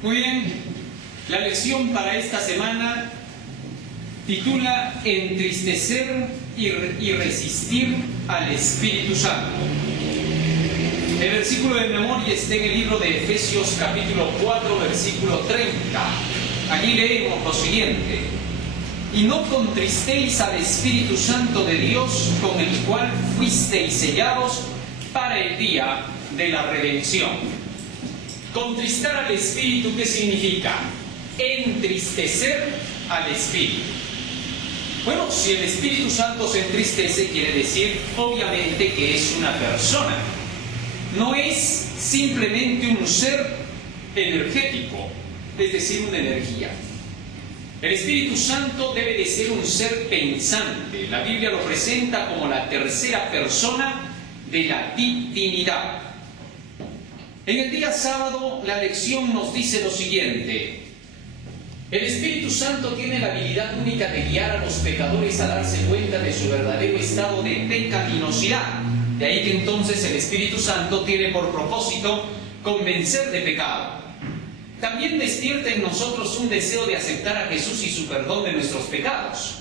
Muy bien, la lección para esta semana titula Entristecer y resistir al Espíritu Santo. El versículo de memoria está en el libro de Efesios capítulo 4, versículo 30. Allí leemos lo siguiente: y no contristéis al Espíritu Santo de Dios, con el cual fuisteis sellados para el día de la redención. Contristar al Espíritu, ¿qué significa? Entristecer al Espíritu. Bueno, si el Espíritu Santo se entristece, quiere decir obviamente que es una persona. No es simplemente un ser energético, es decir, una energía. El Espíritu Santo debe de ser un ser pensante. La Biblia lo presenta como la tercera persona de la divinidad. En el día sábado, la lección nos dice lo siguiente: el Espíritu Santo tiene la habilidad única de guiar a los pecadores a darse cuenta de su verdadero estado de pecaminosidad. De ahí que entonces el Espíritu Santo tiene por propósito convencer de pecado. También despierta en nosotros un deseo de aceptar a Jesús y su perdón de nuestros pecados.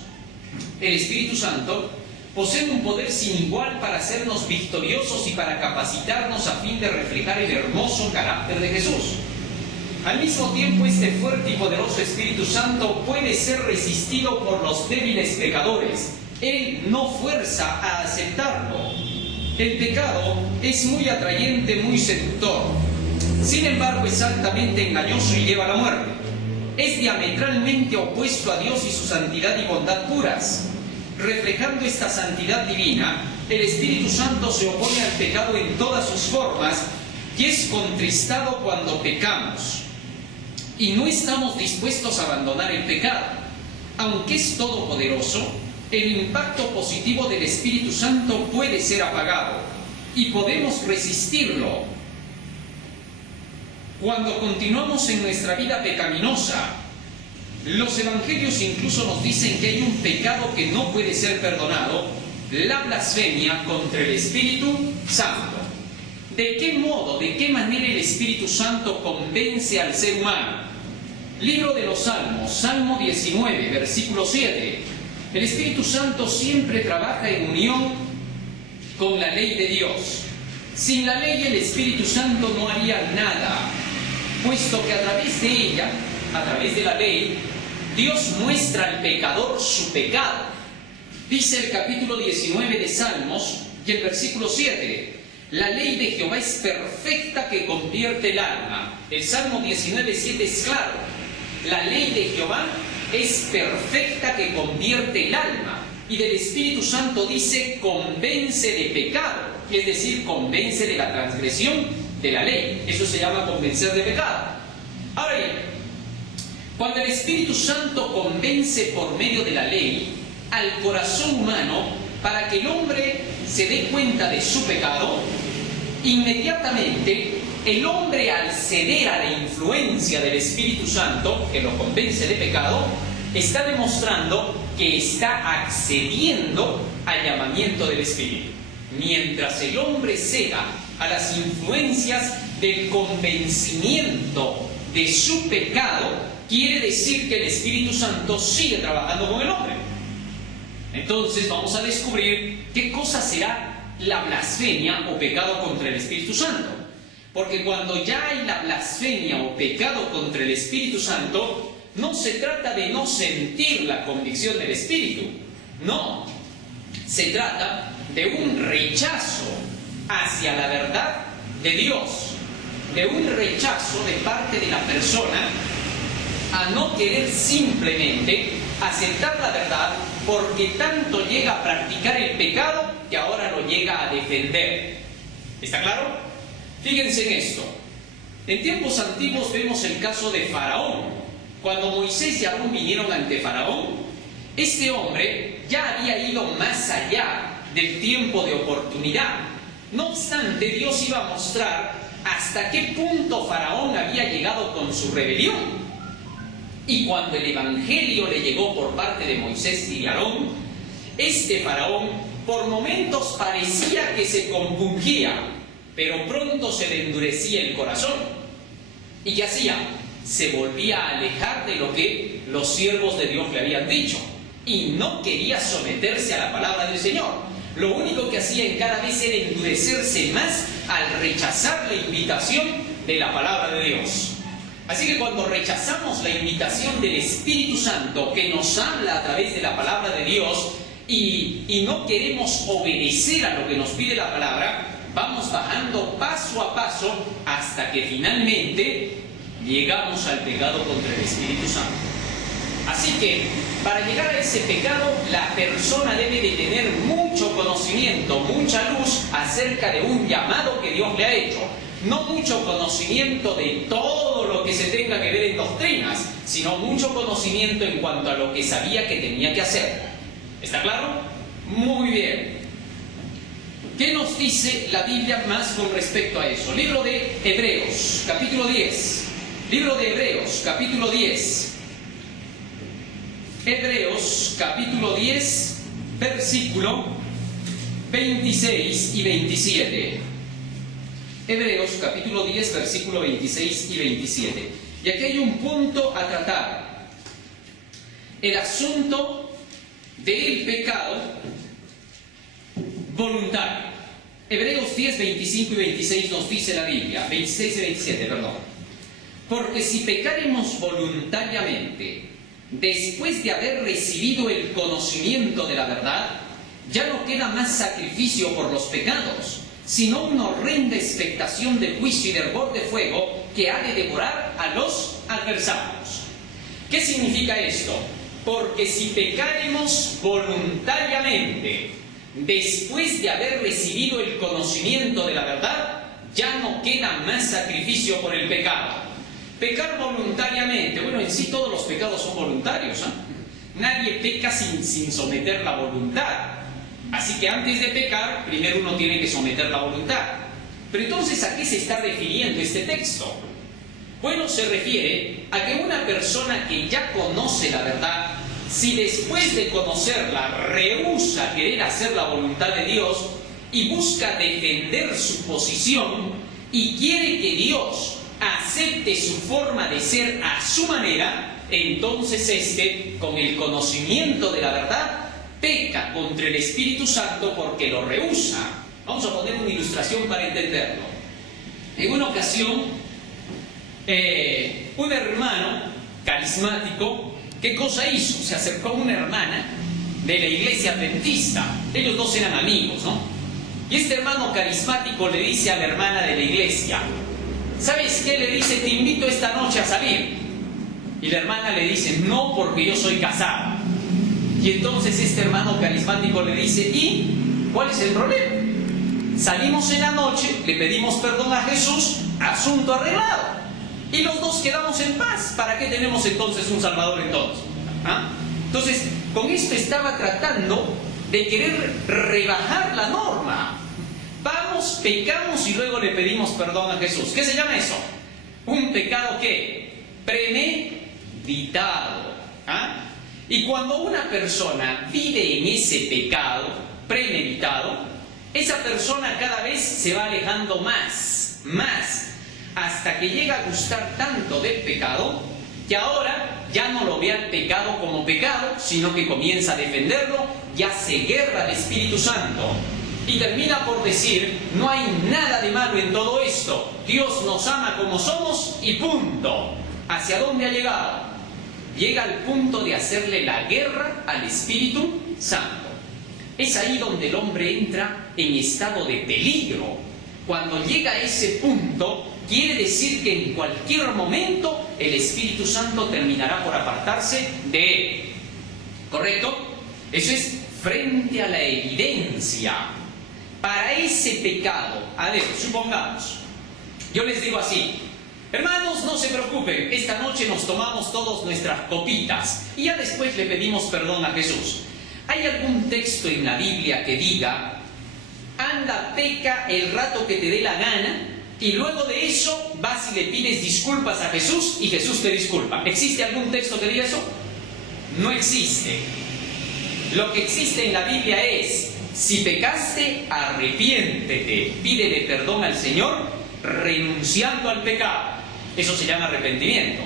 El Espíritu Santo posee un poder sin igual para hacernos victoriosos y para capacitarnos a fin de reflejar el hermoso carácter de Jesús. Al mismo tiempo, este fuerte y poderoso Espíritu Santo puede ser resistido por los débiles pecadores. Él no fuerza a aceptarlo. El pecado es muy atrayente, muy seductor. Sin embargo, es altamente engañoso y lleva a la muerte. Es diametralmente opuesto a Dios y su santidad y bondad puras. Reflejando esta santidad divina, el Espíritu Santo se opone al pecado en todas sus formas y es contristado cuando pecamos. Y no estamos dispuestos a abandonar el pecado. Aunque es todopoderoso, el impacto positivo del Espíritu Santo puede ser apagado y podemos resistirlo. Cuando continuamos en nuestra vida pecaminosa, los evangelios incluso nos dicen que hay un pecado que no puede ser perdonado: la blasfemia contra el Espíritu Santo. ¿De qué modo, de qué manera el Espíritu Santo convence al ser humano? Libro de los Salmos, Salmo 19, versículo 7. El Espíritu Santo siempre trabaja en unión con la ley de Dios. Sin la ley, el Espíritu Santo no haría nada, puesto que a través de ella, a través de la ley, Dios muestra al pecador su pecado. Dice el capítulo 19 de Salmos y el versículo 7: la ley de Jehová es perfecta que convierte el alma. El Salmo 19, 7 es claro: la ley de Jehová es perfecta que convierte el alma. Y del Espíritu Santo dice convence de pecado, es decir, convence de la transgresión de la ley. Eso se llama convencer de pecado. Ahora bien, cuando el Espíritu Santo convence por medio de la ley al corazón humano para que el hombre se dé cuenta de su pecado, inmediatamente el hombre, al ceder a la influencia del Espíritu Santo, que lo convence de pecado, está demostrando que está accediendo al llamamiento del Espíritu. Mientras el hombre ceda a las influencias del convencimiento de su pecado, quiere decir que el Espíritu Santo sigue trabajando con el hombre. Entonces vamos a descubrir qué cosa será la blasfemia o pecado contra el Espíritu Santo. Porque cuando ya hay la blasfemia o pecado contra el Espíritu Santo, no se trata de no sentir la convicción del Espíritu. No, se trata de un rechazo hacia la verdad de Dios, de un rechazo de parte de la persona a no querer simplemente aceptar la verdad, porque tanto llega a practicar el pecado que ahora lo llega a defender. ¿Está claro? Fíjense en esto. En tiempos antiguos vemos el caso de Faraón. Cuando Moisés y Aarón vinieron ante Faraón, este hombre ya había ido más allá del tiempo de oportunidad. No obstante, Dios iba a mostrar hasta qué punto Faraón había llegado con su rebelión. Y cuando el Evangelio le llegó por parte de Moisés y de Aarón, este Faraón por momentos parecía que se compungía, pero pronto se le endurecía el corazón. ¿Y qué hacía? se volvía a alejar de lo que los siervos de Dios le habían dicho y no quería someterse a la palabra del Señor. Lo único que hacía cada vez era endurecerse más al rechazar la invitación de la palabra de Dios. Así que cuando rechazamos la invitación del Espíritu Santo que nos habla a través de la palabra de Dios y no queremos obedecer a lo que nos pide la palabra, vamos bajando paso a paso hasta que finalmente llegamos al pecado contra el Espíritu Santo. Así que para llegar a ese pecado, la persona debe de tener mucho conocimiento, mucha luz acerca de un llamado que Dios le ha hecho. No mucho conocimiento de todo lo que se tenga que ver en doctrinas, sino mucho conocimiento en cuanto a lo que sabía que tenía que hacer. ¿Está claro? Muy bien. ¿Qué nos dice la Biblia más con respecto a eso? Libro de Hebreos, capítulo 10. Libro de Hebreos, capítulo 10. Hebreos, capítulo 10, versículo 26 y 27. Hebreos, capítulo 10, versículo 26 y 27. Y aquí hay un punto a tratar. El asunto del pecado voluntario. Hebreos 10, 25 y 26 nos dice la Biblia. 26 y 27, perdón. Porque si pecaremos voluntariamente, después de haber recibido el conocimiento de la verdad, ya no queda más sacrificio por los pecados, sino una horrenda expectación de juicio y de hervor de fuego que ha de devorar a los adversarios. ¿Qué significa esto? Porque si pecaremos voluntariamente, después de haber recibido el conocimiento de la verdad, ya no queda más sacrificio por el pecado. Pecar voluntariamente, bueno, en sí todos los pecados son voluntarios, ¿eh? Nadie peca sin someter la voluntad. Así que antes de pecar, primero uno tiene que someter la voluntad. Pero entonces, ¿a qué se está refiriendo este texto? Bueno, se refiere a que una persona que ya conoce la verdad, si después de conocerla rehúsa querer hacer la voluntad de Dios y busca defender su posición y quiere que Dios acepte su forma de ser a su manera, entonces con el conocimiento de la verdad, peca contra el Espíritu Santo porque lo rehúsa. Vamos a poner una ilustración para entenderlo. En una ocasión, un hermano carismático, ¿qué cosa hizo? Se acercó a una hermana de la iglesia adventista. Ellos dos eran amigos, ¿no? Y este hermano carismático le dice a la hermana de la iglesia: ¿sabes qué? Le dice: te invito esta noche a salir. Y la hermana le dice: no, porque yo soy casada. Y entonces este hermano carismático le dice: ¿y cuál es el problema? Salimos en la noche, le pedimos perdón a Jesús, asunto arreglado. Y los dos quedamos en paz. ¿Para qué tenemos entonces un Salvador entonces? ¿Ah? Entonces, con esto estaba tratando de querer rebajar la norma. Vamos, pecamos y luego le pedimos perdón a Jesús. ¿Qué se llama eso? Un pecado ¿qué? Premeditado. ¿Ah? Y cuando una persona vive en ese pecado premeditado, esa persona cada vez se va alejando más, hasta que llega a gustar tanto del pecado que ahora ya no lo ve al pecado como pecado, sino que comienza a defenderlo y hace guerra al Espíritu Santo. Y termina por decir: no hay nada de malo en todo esto, Dios nos ama como somos y punto. ¿Hacia dónde ha llegado? Llega al punto de hacerle la guerra al Espíritu Santo. Es ahí donde el hombre entra en estado de peligro. Cuando llega a ese punto, quiere decir que en cualquier momento el Espíritu Santo terminará por apartarse de él. ¿Correcto? Eso es frente a la evidencia. Para ese pecado, a ver, supongamos, yo les digo así: hermanos, no se preocupen, esta noche nos tomamos todos nuestras copitas y ya después le pedimos perdón a Jesús. ¿Hay algún texto en la Biblia que diga: anda, peca el rato que te dé la gana y luego de eso vas y le pides disculpas a Jesús y Jesús te disculpa? ¿Existe algún texto que diga eso? No existe. Lo que existe en la Biblia es: si pecaste, arrepiéntete, pídele perdón al Señor renunciando al pecado. Eso se llama arrepentimiento.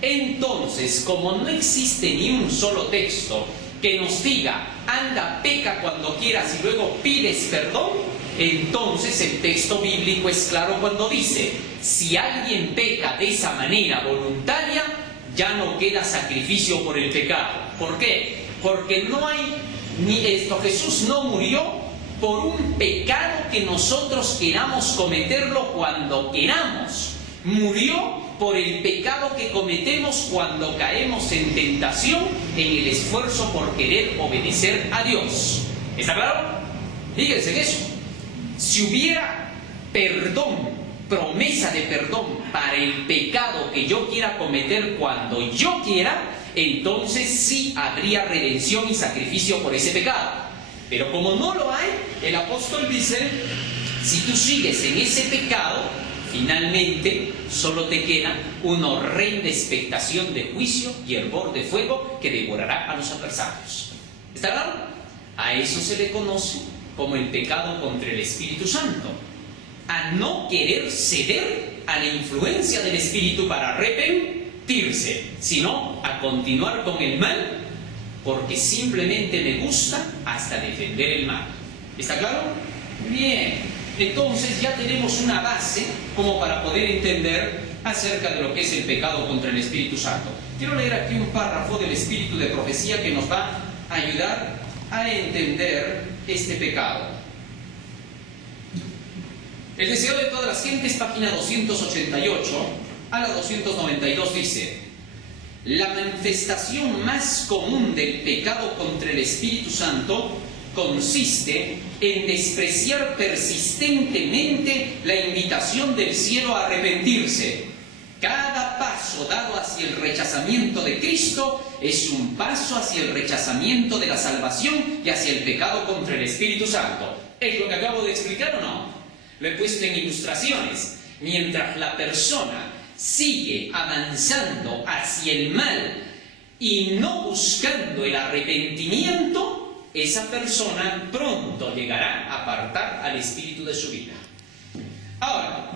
Entonces, como no existe ni un solo texto que nos diga, anda, peca cuando quieras y luego pides perdón, entonces el texto bíblico es claro cuando dice, si alguien peca de esa manera voluntaria, ya no queda sacrificio por el pecado. ¿Por qué? Porque no hay, Jesús no murió por un pecado que nosotros queramos cometerlo cuando queramos. Murió por el pecado que cometemos cuando caemos en tentación en el esfuerzo por querer obedecer a Dios. ¿Está claro? Fíjense en eso. Si hubiera perdón, promesa de perdón para el pecado que yo quiera cometer cuando yo quiera, entonces sí habría redención y sacrificio por ese pecado. Pero como no lo hay, el apóstol dice, si tú sigues en ese pecado, finalmente solo te queda una horrenda expectación de juicio y hervor de fuego que devorará a los adversarios. ¿Está claro? A eso se le conoce como el pecado contra el Espíritu Santo. A no querer ceder a la influencia del Espíritu para arrepentirse, sino a continuar con el mal porque simplemente me gusta hasta defender el mal. ¿Está claro? Bien, entonces ya tenemos una base como para poder entender acerca de lo que es el pecado contra el Espíritu Santo. Quiero leer aquí un párrafo del Espíritu de Profecía que nos va a ayudar a entender este pecado. El deseo de todas las gentes, página 288 a la 292 dice: la manifestación más común del pecado contra el Espíritu Santo consiste en despreciar persistentemente la invitación del cielo a arrepentirse. Cada paso dado hacia el rechazamiento de Cristo es un paso hacia el rechazamiento de la salvación y hacia el pecado contra el Espíritu Santo. ¿Es lo que acabo de explicar o no? Lo he puesto en ilustraciones. Mientras la persona sigue avanzando hacia el mal y no buscando el arrepentimiento, esa persona pronto llegará a apartar al Espíritu de su vida. Ahora,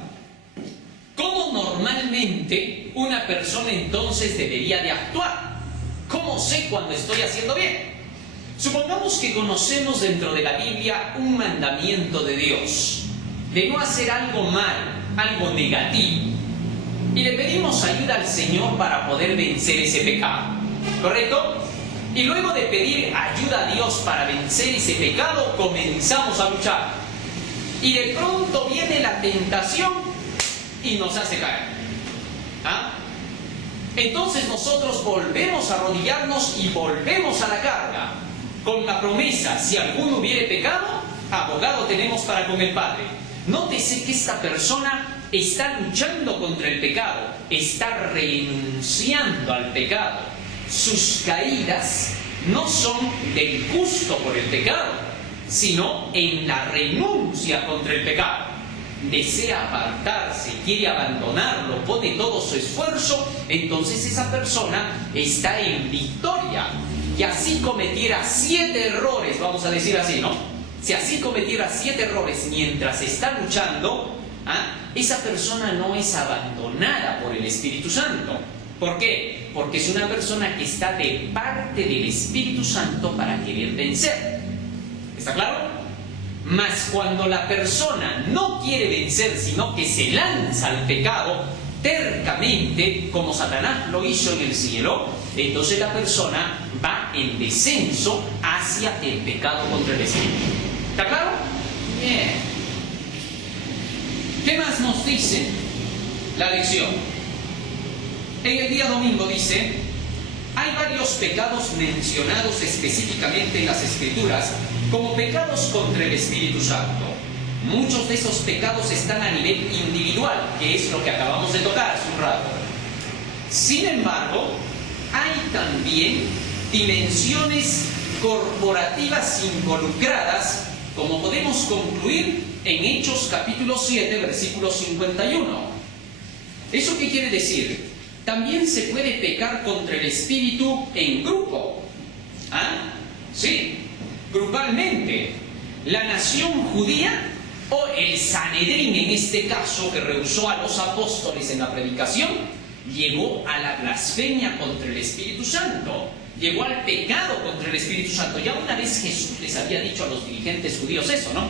¿cómo normalmente una persona entonces debería de actuar? ¿Cómo sé cuando estoy haciendo bien? Supongamos que conocemos dentro de la Biblia un mandamiento de Dios, de no hacer algo mal, algo negativo, y le pedimos ayuda al Señor para poder vencer ese pecado, ¿correcto? Y luego de pedir ayuda a Dios para vencer ese pecado, comenzamos a luchar. Y de pronto viene la tentación y nos hace caer. ¿Ah? Entonces nosotros volvemos a arrodillarnos y volvemos a la carga, con la promesa, si alguno hubiere pecado, abogado tenemos para con el Padre. Nótese que esta persona está luchando contra el pecado, está renunciando al pecado. Sus caídas no son del gusto por el pecado, sino en la renuncia contra el pecado. Desea apartarse, quiere abandonarlo, pone todo su esfuerzo, entonces esa persona está en victoria. Y así cometiera 7 errores, vamos a decir así, ¿no? Si así cometiera 7 errores mientras está luchando, esa persona no es abandonada por el Espíritu Santo. ¿Por qué? Porque es una persona que está de parte del Espíritu Santo para querer vencer. ¿Está claro? Mas cuando la persona no quiere vencer, sino que se lanza al pecado tercamente, como Satanás lo hizo en el cielo, entonces la persona va en descenso hacia el pecado contra el Espíritu. ¿Está claro? Bien. ¿Qué más nos dice la lección? En el día domingo dice: hay varios pecados mencionados específicamente en las Escrituras como pecados contra el Espíritu Santo. Muchos de esos pecados están a nivel individual, que es lo que acabamos de tocar hace un rato. Sin embargo, hay también dimensiones corporativas involucradas, como podemos concluir en Hechos capítulo 7, versículo 51. ¿Eso qué quiere decir? También se puede pecar contra el Espíritu en grupo. Sí, grupalmente. La nación judía, o el Sanedrín en este caso, que rehusó a los apóstoles en la predicación, llegó a la blasfemia contra el Espíritu Santo, llegó al pecado contra el Espíritu Santo. Ya una vez Jesús les había dicho a los dirigentes judíos eso, ¿no?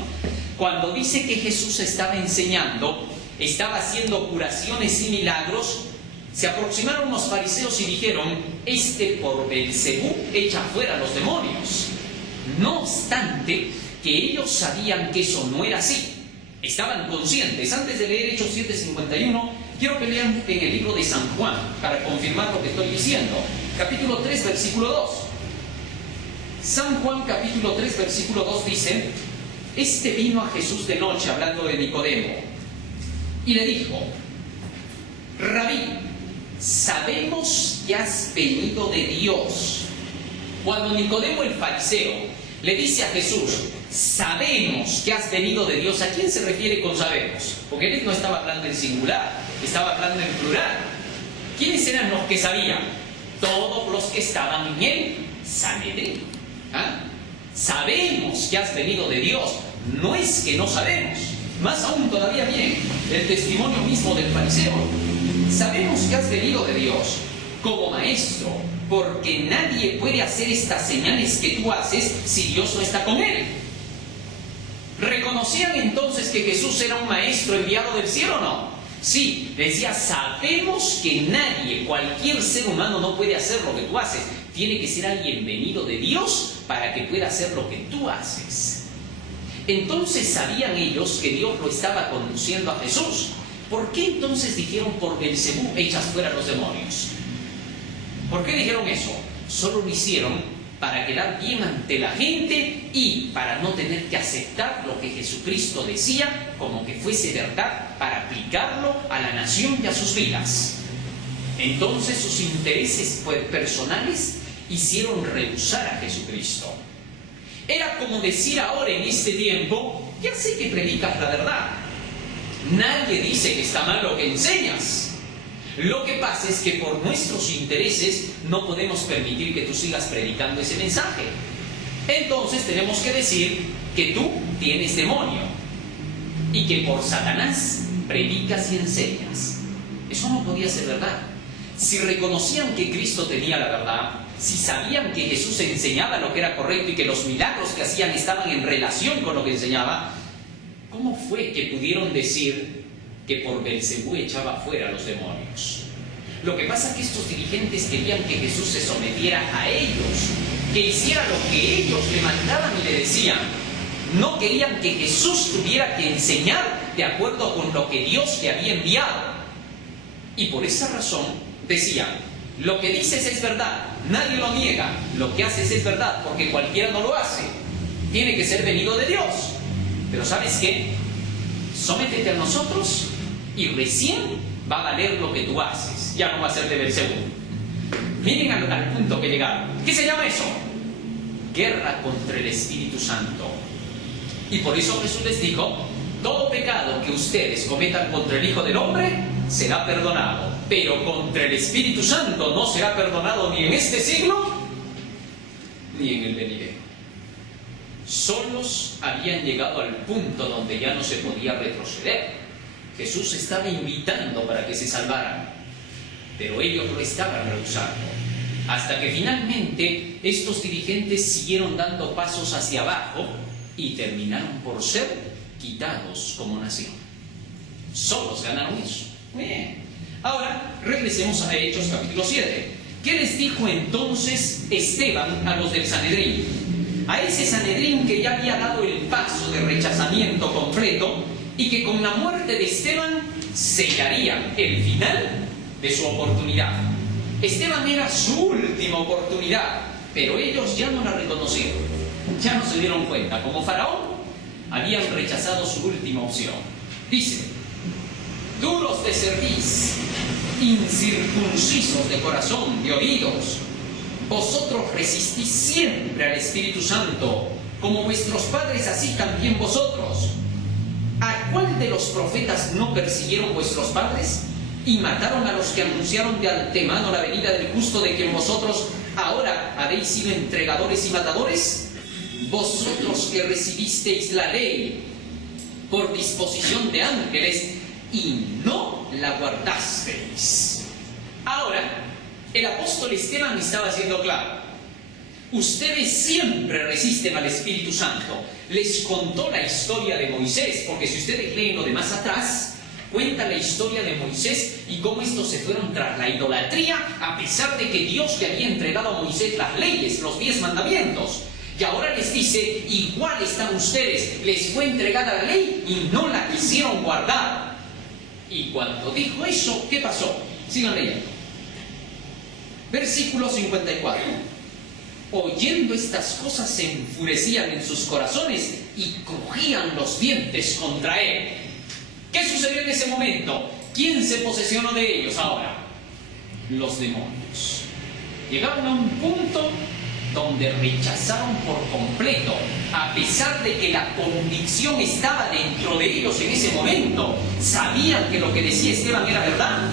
Cuando dice que Jesús estaba enseñando, estaba haciendo curaciones y milagros, se aproximaron los fariseos y dijeron: este por Beelzebú echa fuera a los demonios. No obstante, que ellos sabían que eso no era así. Estaban conscientes. Antes de leer Hechos 7:51, quiero que lean en el libro de San Juan para confirmar lo que estoy diciendo. Capítulo 3, versículo 2. San Juan, capítulo 3, versículo 2 dice: este vino a Jesús de noche, hablando de Nicodemo, y le dijo: Rabí, sabemos que has venido de Dios. Cuando Nicodemo el fariseo le dice a Jesús: sabemos que has venido de Dios, ¿a quién se refiere con sabemos? Porque él no estaba hablando en singular, estaba hablando en plural. ¿Quiénes eran los que sabían? Todos los que estaban en el Sanedrín. Sabemos que has venido de Dios. No es que no sabemos, más aún todavía bien, el testimonio mismo del fariseo. Sabemos que has venido de Dios como maestro, porque nadie puede hacer estas señales que tú haces si Dios no está con él. ¿Reconocían entonces que Jesús era un maestro enviado del cielo o no? Sí, decía: sabemos que nadie, cualquier ser humano no puede hacer lo que tú haces. Tiene que ser alguien venido de Dios para que pueda hacer lo que tú haces. Entonces sabían ellos que Dios lo estaba conduciendo a Jesús. ¿Por qué entonces dijeron: por Beelzebú echas fuera a los demonios? ¿Por qué dijeron eso? Solo lo hicieron para quedar bien ante la gente y para no tener que aceptar lo que Jesucristo decía como que fuese verdad, para aplicarlo a la nación y a sus vidas. Entonces sus intereses personales hicieron rehusar a Jesucristo. Era como decir ahora en este tiempo: ya sé que predicas la verdad, nadie dice que está mal lo que enseñas. Lo que pasa es que por nuestros intereses no podemos permitir que tú sigas predicando ese mensaje. Entonces tenemos que decir que tú tienes demonio y que por Satanás predicas y enseñas. Eso no podía ser verdad. Si reconocían que Cristo tenía la verdad, si sabían que Jesús enseñaba lo que era correcto y que los milagros que hacían estaban en relación con lo que enseñaba, ¿cómo fue que pudieron decir que por Beelzebú echaba fuera a los demonios? Lo que pasa es que estos dirigentes querían que Jesús se sometiera a ellos, que hiciera lo que ellos le mandaban y le decían. No querían que Jesús tuviera que enseñar de acuerdo con lo que Dios le había enviado. Y por esa razón decían: lo que dices es verdad, nadie lo niega, lo que haces es verdad, porque cualquiera no lo hace. Tiene que ser venido de Dios. Pero ¿sabes qué? Sométete a nosotros y recién va a valer lo que tú haces. Ya no va a ser de Beelzebú. Miren al punto que llegaron. ¿Qué se llama eso? Guerra contra el Espíritu Santo. Y por eso Jesús les dijo: todo pecado que ustedes cometan contra el Hijo del Hombre será perdonado, pero contra el Espíritu Santo no será perdonado ni en este siglo ni en el venidero. Solos habían llegado al punto donde ya no se podía retroceder. Jesús estaba invitando para que se salvaran, pero ellos lo estaban rehusando. Hasta que finalmente estos dirigentes siguieron dando pasos hacia abajo y terminaron por ser quitados como nación. Solos ganaron eso. Muy bien. Ahora regresemos a Hechos capítulo 7. ¿Qué les dijo entonces Esteban a los del Sanedrín? A ese Sanedrín que ya había dado el paso de rechazamiento completo y que con la muerte de Esteban sellaría el final de su oportunidad. Esteban era su última oportunidad, pero ellos ya no la reconocieron, ya no se dieron cuenta. Como Faraón, habían rechazado su última opción. Dice: duros de cerviz, incircuncisos de corazón, de oídos, vosotros resistís siempre al Espíritu Santo, como vuestros padres, así también vosotros. ¿A cuál de los profetas no persiguieron vuestros padres y mataron a los que anunciaron de antemano la venida del justo, de quien vosotros ahora habéis sido entregadores y matadores? Vosotros que recibisteis la ley por disposición de ángeles y no la guardasteis. Ahora, el apóstol Esteban estaba haciendo claro. Ustedes siempre resisten al Espíritu Santo. Les contó la historia de Moisés, porque si ustedes leen lo de más atrás, cuenta la historia de Moisés y cómo estos se fueron tras la idolatría, a pesar de que Dios le había entregado a Moisés las leyes, los 10 mandamientos. Y ahora les dice, igual están ustedes, les fue entregada la ley y no la quisieron guardar. Y cuando dijo eso, ¿qué pasó? Sigan leyendo. Versículo 54. Oyendo estas cosas se enfurecían en sus corazones y crujían los dientes contra él. ¿Qué sucedió en ese momento? ¿Quién se posesionó de ellos ahora? Los demonios. Llegaron a un punto donde rechazaron por completo, a pesar de que la convicción estaba dentro de ellos en ese momento. Sabían que lo que decía Esteban era verdad.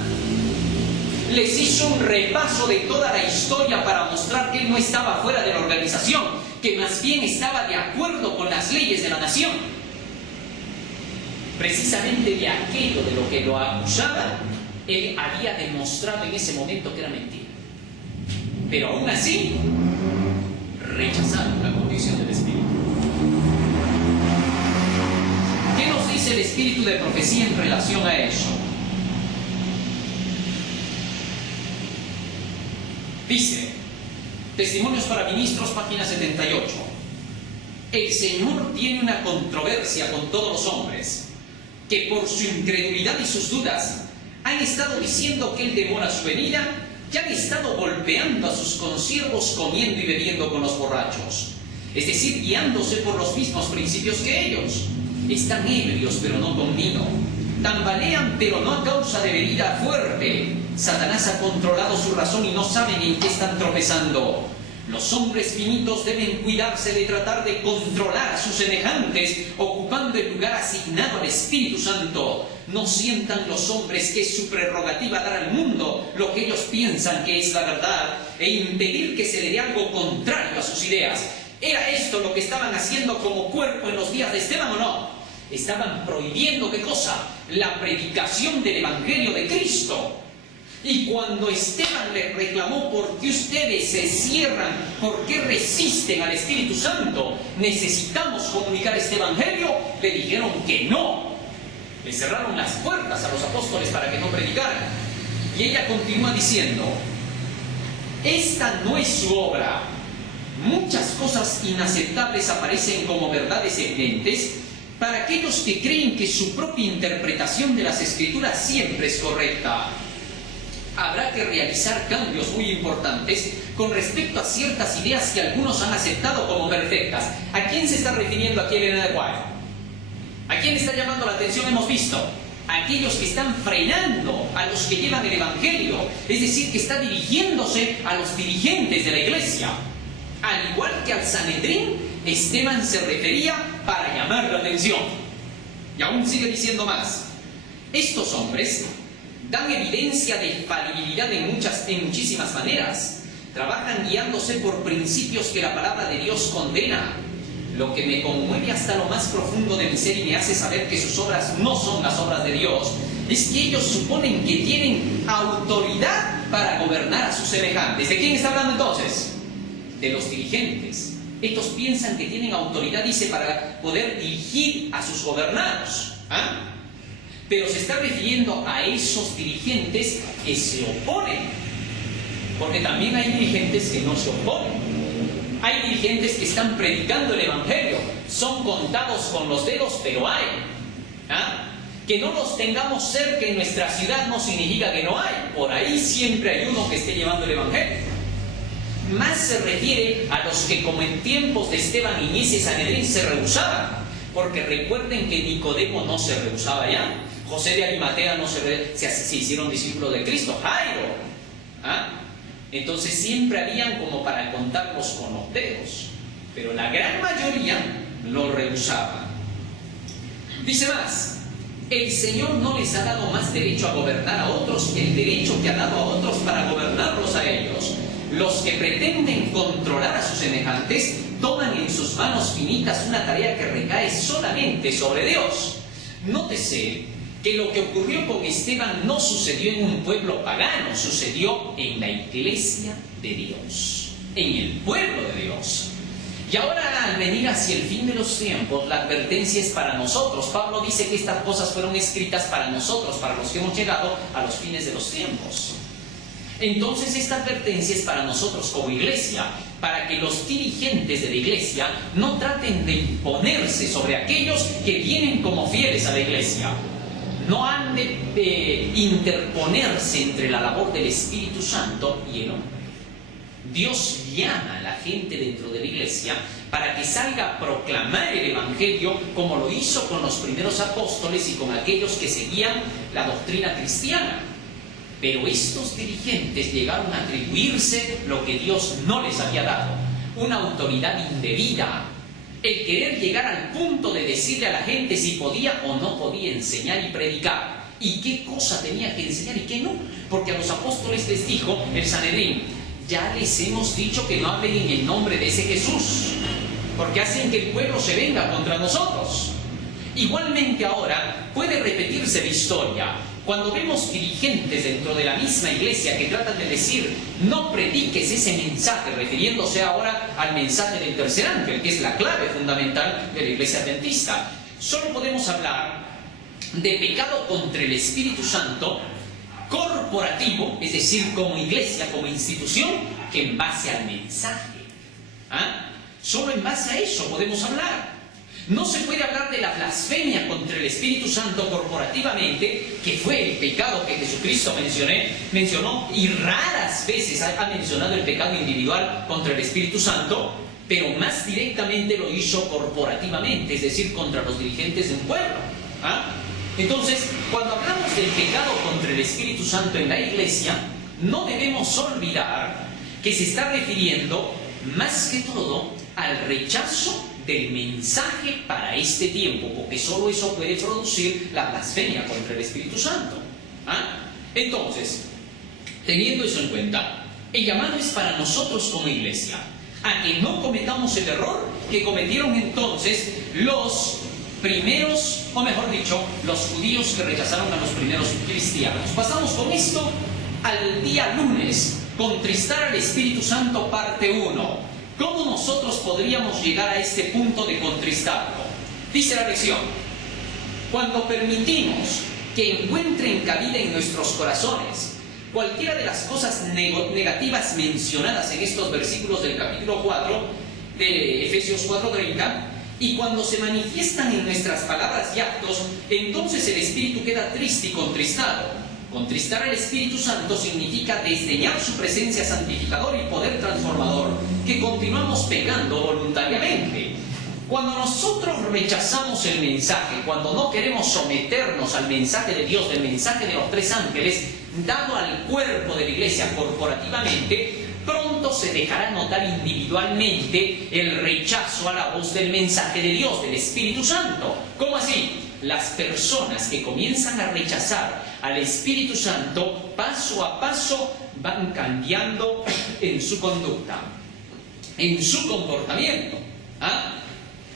Les hizo un repaso de toda la historia para mostrar que él no estaba fuera de la organización, que más bien estaba de acuerdo con las leyes de la nación. Precisamente de aquello de lo que lo acusaba, él había demostrado en ese momento que era mentira. Pero aún así, rechazaron la condición del Espíritu. ¿Qué nos dice el Espíritu de profecía en relación a eso? Dice, Testimonios para Ministros, página 78. El Señor tiene una controversia con todos los hombres, que por su incredulidad y sus dudas han estado diciendo que Él demora su venida y han estado golpeando a sus consiervos comiendo y bebiendo con los borrachos, es decir, guiándose por los mismos principios que ellos. Están ebrios, pero no con vino. Tambalean, pero no a causa de bebida fuerte. Satanás ha controlado su razón y no saben en qué están tropezando. Los hombres finitos deben cuidarse de tratar de controlar a sus semejantes, ocupando el lugar asignado al Espíritu Santo. No sientan los hombres que es su prerrogativa dar al mundo lo que ellos piensan que es la verdad e impedir que se le dé algo contrario a sus ideas. ¿Era esto lo que estaban haciendo como cuerpo en los días de Esteban o no? Estaban prohibiendo, ¿qué cosa? La predicación del Evangelio de Cristo. Y cuando Esteban les reclamó por qué ustedes se cierran, por qué resisten al Espíritu Santo, necesitamos comunicar este Evangelio, le dijeron que no. Le cerraron las puertas a los apóstoles para que no predicaran. Y ella continúa diciendo, esta no es su obra. Muchas cosas inaceptables aparecen como verdades evidentes para aquellos que creen que su propia interpretación de las Escrituras siempre es correcta. Habrá que realizar cambios muy importantes con respecto a ciertas ideas que algunos han aceptado como perfectas. ¿A quién se está refiriendo aquí Elena de White? ¿A quién está llamando la atención? Hemos visto a aquellos que están frenando a los que llevan el Evangelio, es decir, que está dirigiéndose a los dirigentes de la iglesia. Al igual que al Sanedrín, Esteban se refería para llamar la atención. Y aún sigue diciendo más. Estos hombres dan evidencia de falibilidad en muchísimas maneras. Trabajan guiándose por principios que la palabra de Dios condena. Lo que me conmueve hasta lo más profundo de mi ser y me hace saber que sus obras no son las obras de Dios, es que ellos suponen que tienen autoridad para gobernar a sus semejantes. ¿De quién está hablando entonces? De los dirigentes. Estos piensan que tienen autoridad, dice, para poder dirigir a sus gobernados. ¿Ah? Pero se está refiriendo a esos dirigentes que se oponen. Porque también hay dirigentes que no se oponen. Hay dirigentes que están predicando el Evangelio. Son contados con los dedos, pero hay. ¿Ah? Que no los tengamos cerca en nuestra ciudad no significa que no hay. Por ahí siempre hay uno que esté llevando el Evangelio. Más se refiere a los que, como en tiempos de Esteban y ese Sanedrín, se rehusaban. Porque recuerden que Nicodemo no se rehusaba ya. José de Arimatea no se hicieron discípulos de Cristo. Jairo. ¿Ah? Entonces siempre habían como para contarlos con los dedos. Pero la gran mayoría lo rehusaban. Dice más. El Señor no les ha dado más derecho a gobernar a otros que el derecho que ha dado a otros para gobernarlos a ellos. Los que pretenden controlar a sus semejantes toman en sus manos finitas una tarea que recae solamente sobre Dios. Nótese que lo que ocurrió con Esteban no sucedió en un pueblo pagano, sucedió en la iglesia de Dios, en el pueblo de Dios. Y ahora, al venir hacia el fin de los tiempos, la advertencia es para nosotros. Pablo dice que estas cosas fueron escritas para nosotros, para los que hemos llegado a los fines de los tiempos. Entonces, esta advertencia es para nosotros como iglesia, para que los dirigentes de la iglesia no traten de imponerse sobre aquellos que vienen como fieles a la iglesia. No han de interponerse entre la labor del Espíritu Santo y el hombre. Dios llama a la gente dentro de la iglesia para que salga a proclamar el Evangelio como lo hizo con los primeros apóstoles y con aquellos que seguían la doctrina cristiana. Pero estos dirigentes llegaron a atribuirse lo que Dios no les había dado, una autoridad indebida, el querer llegar al punto de decirle a la gente si podía o no podía enseñar y predicar, y qué cosa tenía que enseñar y qué no, porque a los apóstoles les dijo el Sanedrín: ya les hemos dicho que no hablen en el nombre de ese Jesús, porque hacen que el pueblo se venga contra nosotros. Igualmente ahora puede repetirse la historia. Cuando vemos dirigentes dentro de la misma iglesia que tratan de decir no prediques ese mensaje, refiriéndose ahora al mensaje del tercer ángel, que es la clave fundamental de la iglesia adventista, solo podemos hablar de pecado contra el Espíritu Santo corporativo, es decir, como iglesia, como institución, en base al mensaje. Solo en base a eso podemos hablar. No se puede hablar de la blasfemia contra el Espíritu Santo corporativamente, que fue el pecado que Jesucristo mencionó, y raras veces ha mencionado el pecado individual contra el Espíritu Santo, pero más directamente lo hizo corporativamente, es decir, contra los dirigentes de un pueblo. Entonces, cuando hablamos del pecado contra el Espíritu Santo en la iglesia, no debemos olvidar que se está refiriendo más que todo al rechazo del mensaje para este tiempo, porque solo eso puede producir la blasfemia contra el Espíritu Santo. Entonces, teniendo eso en cuenta, el llamado es para nosotros como iglesia, a que no cometamos el error que cometieron entonces los primeros, o mejor dicho, los judíos que rechazaron a los primeros cristianos. Pasamos con esto al día lunes, contristar al Espíritu Santo, parte 1. ¿Cómo nosotros podríamos llegar a este punto de contristarlo? Dice la lección: cuando permitimos que encuentren cabida en nuestros corazones cualquiera de las cosas negativas mencionadas en estos versículos del capítulo 4 de Efesios 4:30, y cuando se manifiestan en nuestras palabras y actos, entonces el Espíritu queda triste y contristado. Contristar al Espíritu Santo significa desdeñar su presencia santificadora y poder transformador, que continuamos pecando voluntariamente. Cuando nosotros rechazamos el mensaje, cuando no queremos someternos al mensaje de Dios, del mensaje de los tres ángeles, dado al cuerpo de la iglesia corporativamente, pronto se dejará notar individualmente el rechazo a la voz del mensaje de Dios, del Espíritu Santo. ¿Cómo así? Las personas que comienzan a rechazar al Espíritu Santo, paso a paso van cambiando en su conducta, en su comportamiento.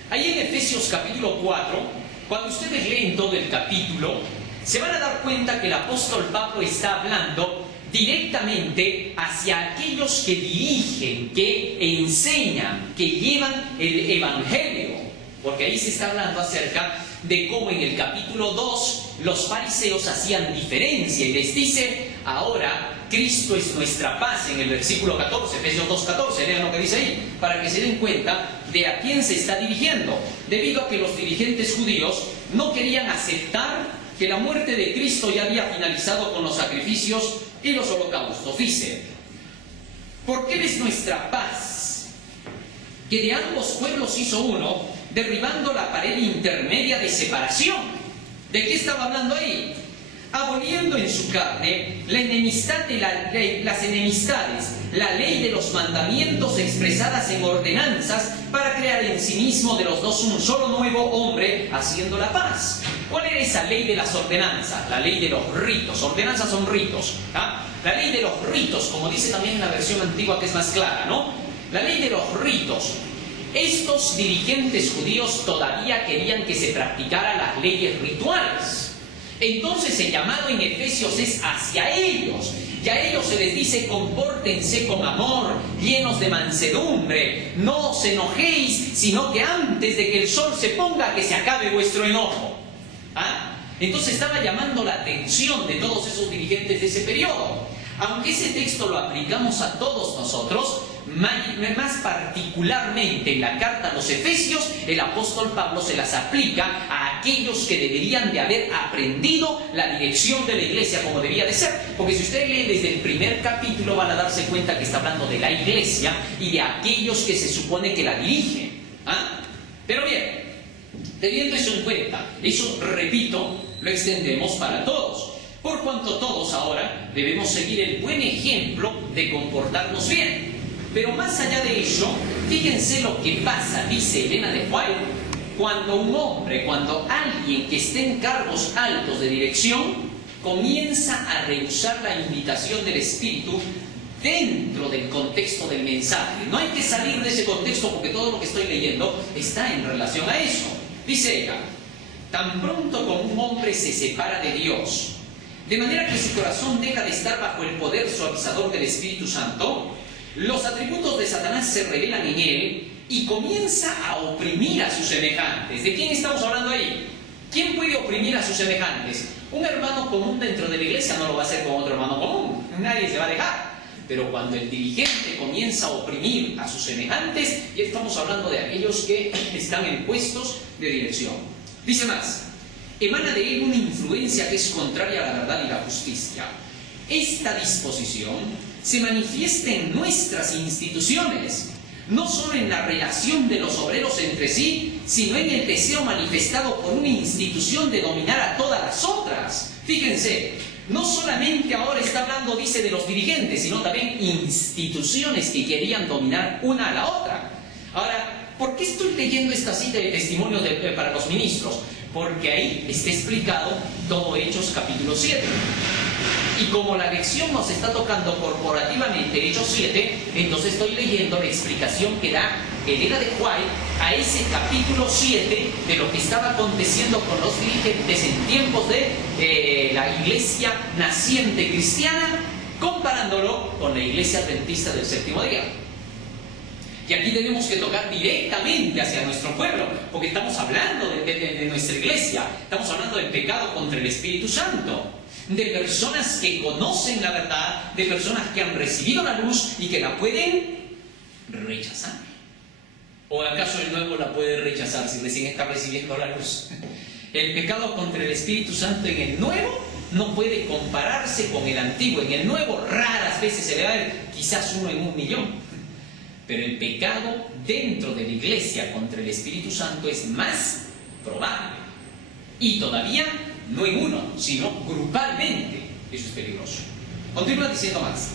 Ahí en Efesios capítulo 4, cuando ustedes leen todo el capítulo, se van a dar cuenta que el apóstol Pablo está hablando directamente hacia aquellos que dirigen, que enseñan, que llevan el Evangelio, porque ahí se está hablando acerca de cómo en el capítulo 2 los fariseos hacían diferencia y les dice: ahora Cristo es nuestra paz, en el versículo 14, Efesios 2:14, lean lo que dice ahí, para que se den cuenta de a quién se está dirigiendo, debido a que los dirigentes judíos no querían aceptar que la muerte de Cristo ya había finalizado con los sacrificios y los holocaustos. Dice: porque Él es nuestra paz, que de ambos pueblos hizo uno, derribando la pared intermedia de separación. ¿De qué estaba hablando ahí? Aboliendo en su carne la enemistad de las enemistades, la ley de los mandamientos expresadas en ordenanzas, para crear en sí mismo de los dos un solo nuevo hombre, haciendo la paz. ¿Cuál era esa ley de las ordenanzas? La ley de los ritos. Ordenanzas son ritos. La ley de los ritos, como dice también en la versión antigua, que es más clara, ¿no? La ley de los ritos. Estos dirigentes judíos todavía querían que se practicaran las leyes rituales. Entonces el llamado en Efesios es hacia ellos. Y a ellos se les dice: compórtense con amor, llenos de mansedumbre, no os enojéis, sino que antes de que el sol se ponga, que se acabe vuestro enojo. ¿Ah? Entonces estaba llamando la atención de todos esos dirigentes de ese periodo. Aunque ese texto lo aplicamos a todos nosotros, más particularmente en la carta a los Efesios, el apóstol Pablo se las aplica a aquellos que deberían de haber aprendido la dirección de la iglesia como debía de ser. Porque si ustedes leen desde el primer capítulo, van a darse cuenta que está hablando de la iglesia y de aquellos que se supone que la dirigen. ¿Ah? Pero bien, teniendo eso en cuenta, eso, repito, lo extendemos para todos. Por cuanto todos ahora debemos seguir el buen ejemplo de comportarnos bien. Pero más allá de ello, fíjense lo que pasa, dice Elena de White, cuando alguien que esté en cargos altos de dirección comienza a rehusar la invitación del Espíritu dentro del contexto del mensaje. No hay que salir de ese contexto porque todo lo que estoy leyendo está en relación a eso. Dice ella: tan pronto como un hombre se separa de Dios, de manera que su corazón deja de estar bajo el poder suavizador del Espíritu Santo, los atributos de Satanás se revelan en él y comienza a oprimir a sus semejantes. ¿De quién estamos hablando ahí? ¿Quién puede oprimir a sus semejantes? Un hermano común dentro de la iglesia no lo va a hacer con otro hermano común. Nadie se va a dejar. Pero cuando el dirigente comienza a oprimir a sus semejantes, ya estamos hablando de aquellos que están en puestos de dirección. Dice más: emana de él una influencia que es contraria a la verdad y la justicia. Esta disposición se manifiesta en nuestras instituciones, no solo en la relación de los obreros entre sí, sino en el deseo manifestado por una institución de dominar a todas las otras. Fíjense, no solamente ahora está hablando, dice, de los dirigentes, sino también instituciones que querían dominar una a la otra. Ahora, ¿por qué estoy leyendo esta cita de testimonio para los ministros? Porque ahí está explicado todo Hechos capítulo 7. Y como la lección nos está tocando corporativamente Hechos 7, entonces estoy leyendo la explicación que da Elena de White a ese capítulo 7 de lo que estaba aconteciendo con los dirigentes en tiempos de la iglesia naciente cristiana, comparándolo con la iglesia adventista del séptimo día. Y aquí tenemos que tocar directamente hacia nuestro pueblo, porque estamos hablando de nuestra iglesia, estamos hablando del pecado contra el Espíritu Santo, de personas que conocen la verdad, de personas que han recibido la luz y que la pueden rechazar. ¿O acaso el nuevo la puede rechazar si recién está recibiendo la luz? El pecado contra el Espíritu Santo en el nuevo no puede compararse con el antiguo. En el nuevo raras veces se le va a ver, quizás uno en 1.000.000. Pero el pecado dentro de la iglesia contra el Espíritu Santo es más probable. Y todavía no en uno, sino grupalmente. Eso es peligroso. Continúa diciendo más.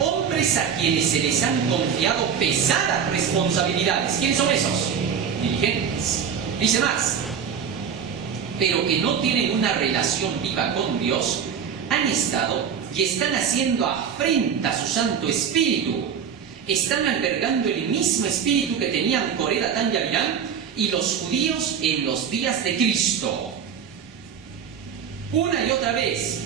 Hombres a quienes se les han confiado pesadas responsabilidades. ¿Quiénes son esos? Dirigentes. Dice más. Pero que no tienen una relación viva con Dios, han estado y están haciendo afrenta a su Santo Espíritu. Están albergando el mismo espíritu que tenían Coré, Datán y Abiram y los judíos en los días de Cristo. Una y otra vez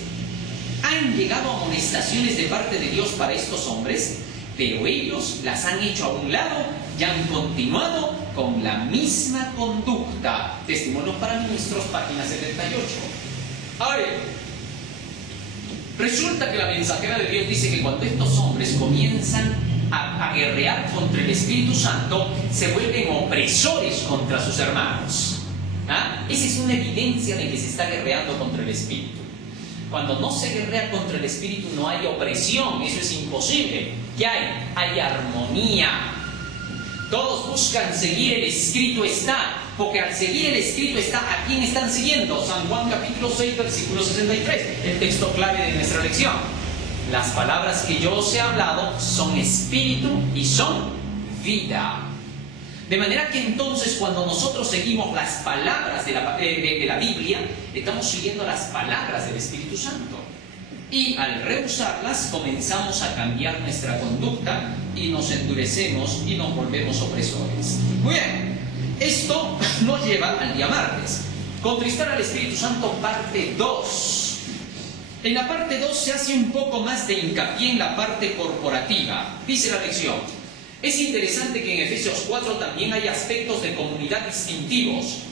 han llegado amonestaciones de parte de Dios para estos hombres, pero ellos las han hecho a un lado y han continuado con la misma conducta. Testimonios para Ministros, página 78. Ahora, resulta que la mensajera de Dios dice que cuando estos hombres comienzan a guerrear contra el Espíritu Santo, se vuelven opresores contra sus hermanos. ¿Ah? Esa es una evidencia de que se está guerreando contra el Espíritu. Cuando no se guerrea contra el Espíritu no hay opresión, eso es imposible. ¿Qué hay? Hay armonía. Todos buscan seguir el escrito está, porque al seguir el escrito está, ¿a quién están siguiendo? San Juan capítulo 6, versículo 63, el texto clave de nuestra lección. Las palabras que yo os he hablado son espíritu y son vida. De manera que entonces cuando nosotros seguimos las palabras de la Biblia, estamos siguiendo las palabras del Espíritu Santo. Y al rehusarlas comenzamos a cambiar nuestra conducta y nos endurecemos y nos volvemos opresores. Muy bien, esto nos lleva al día martes. Contristar al Espíritu Santo, parte 2. En la parte 2 se hace un poco más de hincapié en la parte corporativa. Dice la lección: es interesante que en Efesios 4 también hay aspectos de comunidad distintivos.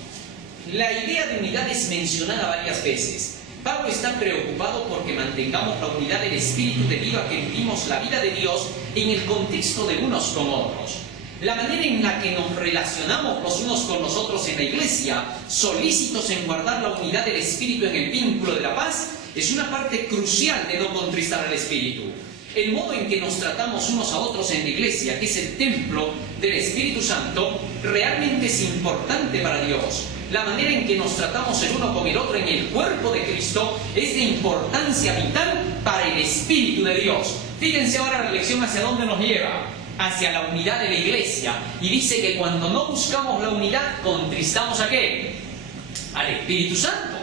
La idea de unidad es mencionada varias veces. Pablo está preocupado porque mantengamos la unidad del Espíritu debido a que vivimos la vida de Dios en el contexto de unos con otros. La manera en la que nos relacionamos los unos con los otros en la iglesia, solícitos en guardar la unidad del Espíritu en el vínculo de la paz, es una parte crucial de no contristar al Espíritu. El modo en que nos tratamos unos a otros en la iglesia, que es el templo del Espíritu Santo, realmente es importante para Dios. La manera en que nos tratamos el uno con el otro en el cuerpo de Cristo es de importancia vital para el Espíritu de Dios. Fíjense ahora la lección hacia dónde nos lleva. Hacia la unidad de la iglesia. Y dice que cuando no buscamos la unidad, contristamos ¿a qué? Al Espíritu Santo.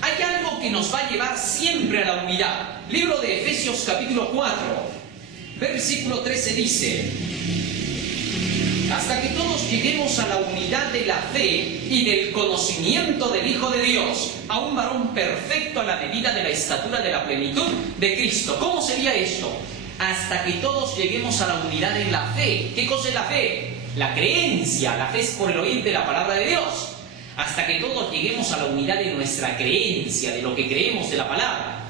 Hay algo que nos va a llevar siempre a la unidad. Libro de Efesios capítulo 4, versículo 13 dice: hasta que todos lleguemos a la unidad de la fe y del conocimiento del Hijo de Dios, a un varón perfecto a la medida de la estatura de la plenitud de Cristo. ¿Cómo sería esto? Hasta que todos lleguemos a la unidad en la fe. ¿Qué cosa es la fe? La creencia. La fe es por el oír de la palabra de Dios. Hasta que todos lleguemos a la unidad de nuestra creencia, de lo que creemos de la palabra.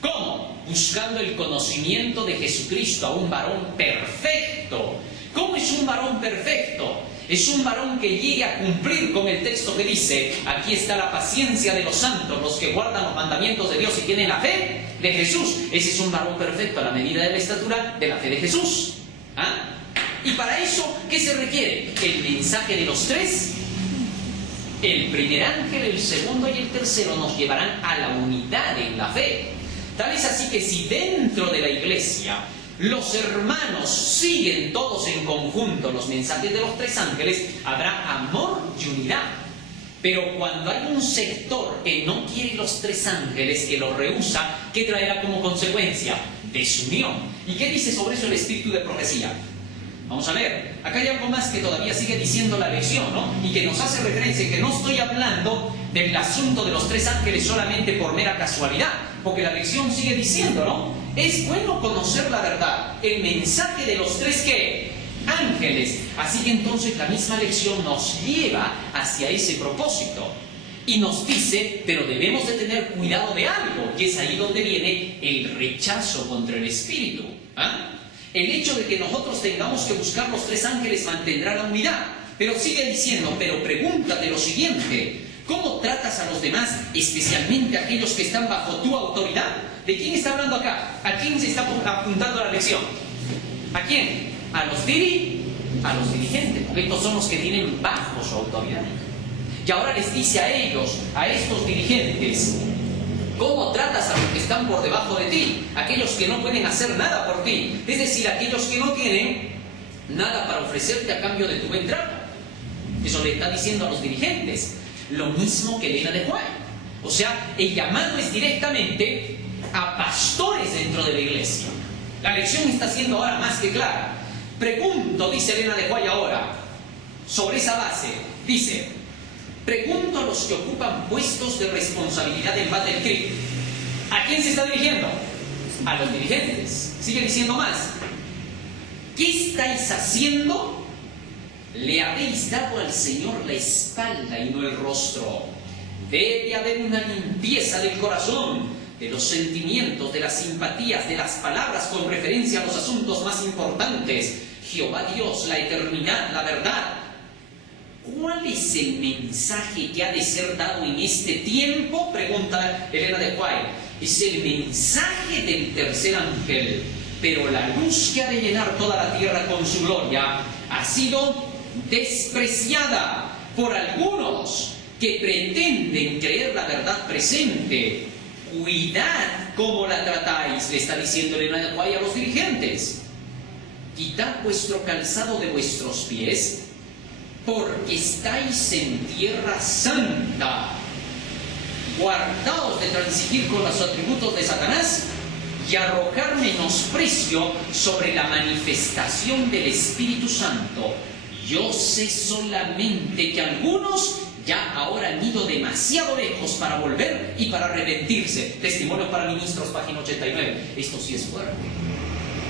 ¿Cómo? Buscando el conocimiento de Jesucristo, a un varón perfecto. ¿Cómo es un varón perfecto? Es un varón que llegue a cumplir con el texto que dice: aquí está la paciencia de los santos, los que guardan los mandamientos de Dios y tienen la fe de Jesús. Ese es un varón perfecto a la medida de la estatura de la fe de Jesús. ¿Ah? Y para eso, ¿qué se requiere? El mensaje de los tres. El primer ángel, el segundo y el tercero nos llevarán a la unidad en la fe. Tal es así que si dentro de la iglesia los hermanos siguen todos en conjunto los mensajes de los tres ángeles, habrá amor y unidad. Pero cuando hay un sector que no quiere los tres ángeles, que los rehúsa, ¿qué traerá como consecuencia? Desunión. ¿Y qué dice sobre eso el espíritu de profecía? Vamos a ver. Acá hay algo más que todavía sigue diciendo la lección, ¿no? Y que nos hace referencia, que no estoy hablando del asunto de los tres ángeles solamente por mera casualidad, porque la lección sigue diciendo, ¿no? Es bueno conocer la verdad, el mensaje de los tres, ¿qué? Ángeles. Así que entonces la misma lección nos lleva hacia ese propósito. Y nos dice, pero debemos de tener cuidado de algo, y es ahí donde viene el rechazo contra el Espíritu. ¿Ah? El hecho de que nosotros tengamos que buscar los tres ángeles mantendrá la unidad. Pero sigue diciendo, pero pregúntate lo siguiente: ¿cómo tratas a los demás, especialmente a aquellos que están bajo tu autoridad? ¿De quién está hablando acá? ¿A quién se está apuntando la lección? ¿A quién? A los dirigentes, porque estos son los que tienen bajo su autoridad. Y ahora les dice a ellos, a estos dirigentes: ¿cómo tratas a los que están por debajo de ti? Aquellos que no pueden hacer nada por ti. Es decir, aquellos que no tienen nada para ofrecerte a cambio de tu buen trato. Eso le está diciendo a los dirigentes. Lo mismo que Elena de White. O sea, el llamado es directamente a pastores dentro de la iglesia. La lección está siendo ahora más que clara. Pregunto, dice Elena de White ahora, sobre esa base, dice: pregunto a los que ocupan puestos de responsabilidad en Battle Creek. ¿A quién se está dirigiendo? A los dirigentes. Sigue diciendo más: ¿qué estáis haciendo? Le habéis dado al Señor la espalda y no el rostro. Debe haber una limpieza del corazón, de los sentimientos, de las simpatías, de las palabras con referencia a los asuntos más importantes. Jehová Dios, la eternidad, la verdad. ¿Cuál es el mensaje que ha de ser dado en este tiempo? Pregunta Elena de White. Es el mensaje del tercer ángel. Pero la luz que ha de llenar toda la tierra con su gloria ha sido despreciada por algunos que pretenden creer la verdad presente. Cuidad cómo la tratáis, le está diciendo Elena de White a los dirigentes. Quitad vuestro calzado de vuestros pies, porque estáis en tierra santa. Guardaos de transigir con los atributos de Satanás y arrojar menosprecio sobre la manifestación del Espíritu Santo. Yo sé solamente que algunos ya ahora han ido demasiado lejos para volver y para arrepentirse. Testimonios para Ministros, página 89. Esto sí es fuerte.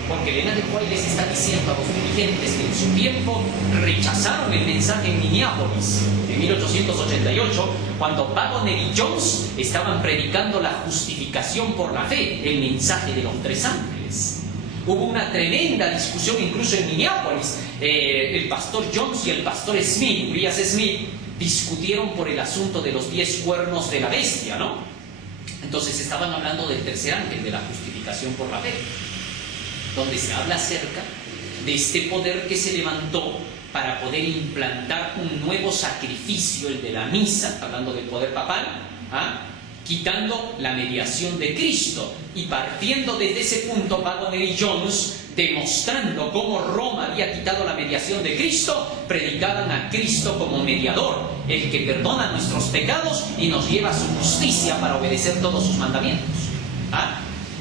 Porque Elena de White les está diciendo a los dirigentes que en su tiempo rechazaron el mensaje en Minneapolis, en 1888, cuando Waggoner y Jones estaban predicando la justificación por la fe, el mensaje de los 3 ángeles. Hubo una tremenda discusión incluso en Minneapolis. El pastor Jones y el pastor Smith, Urias Smith, discutieron por el asunto de los 10 cuernos de la bestia, ¿no? Entonces estaban hablando del tercer ángel, de la justificación por la fe, donde se habla acerca de este poder que se levantó para poder implantar un nuevo sacrificio, el de la misa, hablando del poder papal, quitando la mediación de Cristo. Y partiendo desde ese punto, Waggoner y Jones, demostrando cómo Roma había quitado la mediación de Cristo, predicaban a Cristo como mediador, el que perdona nuestros pecados y nos lleva a su justicia para obedecer todos sus mandamientos.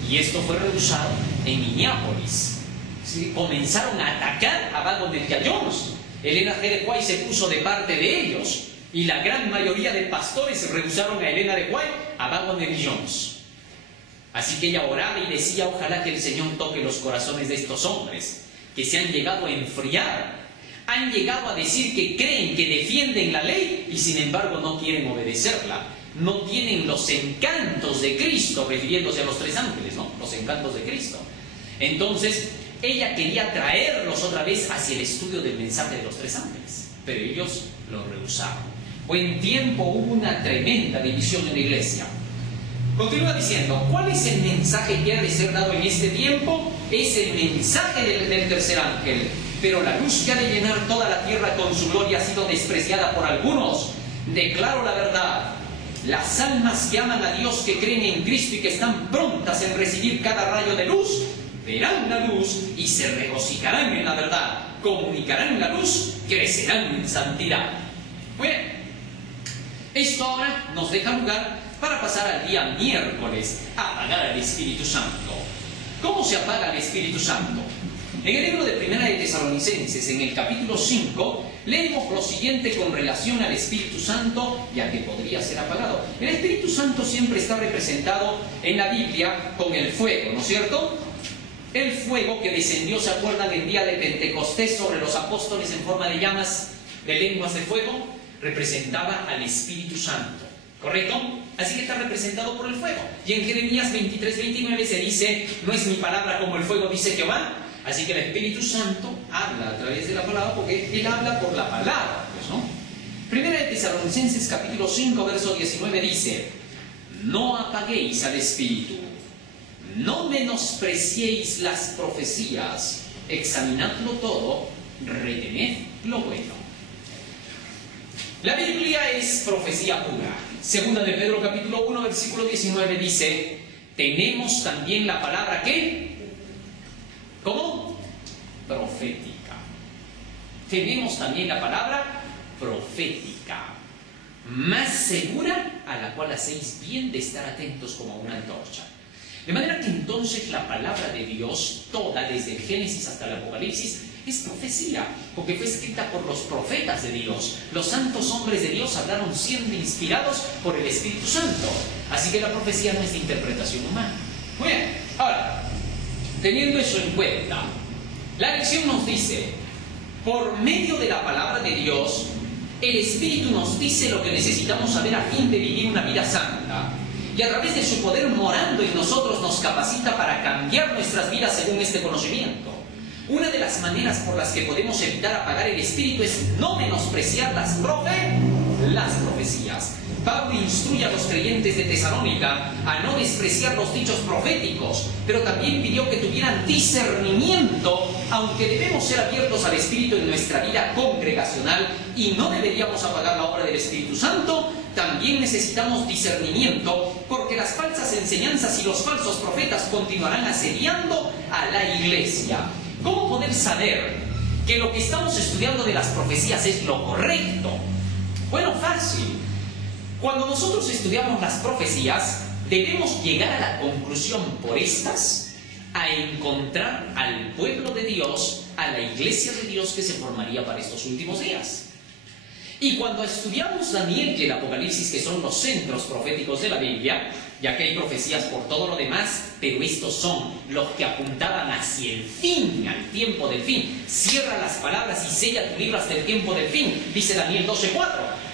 Y esto fue rehusado en Minneapolis. ¿Sí? Comenzaron a atacar a Waggoner y a Jones. Elena G. de White se puso de parte de ellos, y la gran mayoría de pastores rehusaron a Elena de White, a Waggoner y Jones. Así que ella oraba y decía: ojalá que el Señor toque los corazones de estos hombres, que se han llegado a enfriar, han llegado a decir que creen, que defienden la ley y sin embargo no quieren obedecerla. No tienen los encantos de Cristo, refiriéndose a los 3 ángeles, ¿no? Los encantos de Cristo. Entonces, ella quería traerlos otra vez hacia el estudio del mensaje de los 3 ángeles, pero ellos lo rehusaron. Buen tiempo hubo una tremenda división en la iglesia. Continúa diciendo: ¿cuál es el mensaje que ha de ser dado en este tiempo? Es el mensaje del tercer ángel. Pero la luz que ha de llenar toda la tierra con su gloria ha sido despreciada por algunos. Declaro la verdad. Las almas que aman a Dios, que creen en Cristo y que están prontas en recibir cada rayo de luz, verán la luz y se regocijarán en la verdad, comunicarán la luz, crecerán en santidad. Bueno, esto ahora nos deja lugar para pasar al día miércoles, a apagar al Espíritu Santo. ¿Cómo se apaga el Espíritu Santo? En el libro de Primera de Tesalonicenses, en el capítulo 5, leemos lo siguiente con relación al Espíritu Santo, ya que podría ser apagado. El Espíritu Santo siempre está representado en la Biblia con el fuego, ¿no es cierto? El fuego que descendió, ¿se acuerdan?, el día de Pentecostés sobre los apóstoles en forma de llamas, de lenguas de fuego, representaba al Espíritu Santo, ¿correcto? Así que está representado por el fuego. Y en Jeremías 23:29 se dice: no es mi palabra como el fuego, dice Jehová. Así que el Espíritu Santo habla a través de la palabra, porque Él habla por la palabra, pues, ¿no? Primera de Tesalonicenses capítulo 5, verso 19 dice: no apaguéis al Espíritu, no menospreciéis las profecías, examinadlo todo, retened lo bueno. La Biblia es profecía pura. Segunda de Pedro capítulo 1, versículo 19 dice: tenemos también la palabra ¿qué? ¿Cómo? Profética. Tenemos también la palabra profética, más segura, a la cual hacéis bien de estar atentos como a una antorcha. De manera que entonces la palabra de Dios, toda, desde el Génesis hasta el Apocalipsis, es profecía, porque fue escrita por los profetas de Dios. Los santos hombres de Dios hablaron siendo inspirados por el Espíritu Santo. Así que la profecía no es de interpretación humana. Muy bien, ahora, teniendo eso en cuenta, la lección nos dice: por medio de la palabra de Dios, el Espíritu nos dice lo que necesitamos saber a fin de vivir una vida santa. Y a través de su poder morando en nosotros nos capacita para cambiar nuestras vidas según este conocimiento. Una de las maneras por las que podemos evitar apagar el Espíritu es no menospreciar las profecías. Pablo instruye a los creyentes de Tesalónica a no despreciar los dichos proféticos, pero también pidió que tuvieran discernimiento, aunque debemos ser abiertos al Espíritu en nuestra vida congregacional y no deberíamos apagar la obra del Espíritu Santo. También necesitamos discernimiento, porque las falsas enseñanzas y los falsos profetas continuarán asediando a la iglesia. ¿Cómo poder saber que lo que estamos estudiando de las profecías es lo correcto? Bueno, fácil. Cuando nosotros estudiamos las profecías, debemos llegar a la conclusión por estas, a encontrar al pueblo de Dios, a la iglesia de Dios que se formaría para estos últimos días. Y cuando estudiamos Daniel y el Apocalipsis, que son los centros proféticos de la Biblia, ya que hay profecías por todo lo demás, pero estos son los que apuntaban hacia el fin, al tiempo del fin. Cierra las palabras y sella tu libro hasta el tiempo del fin, dice Daniel 12:4.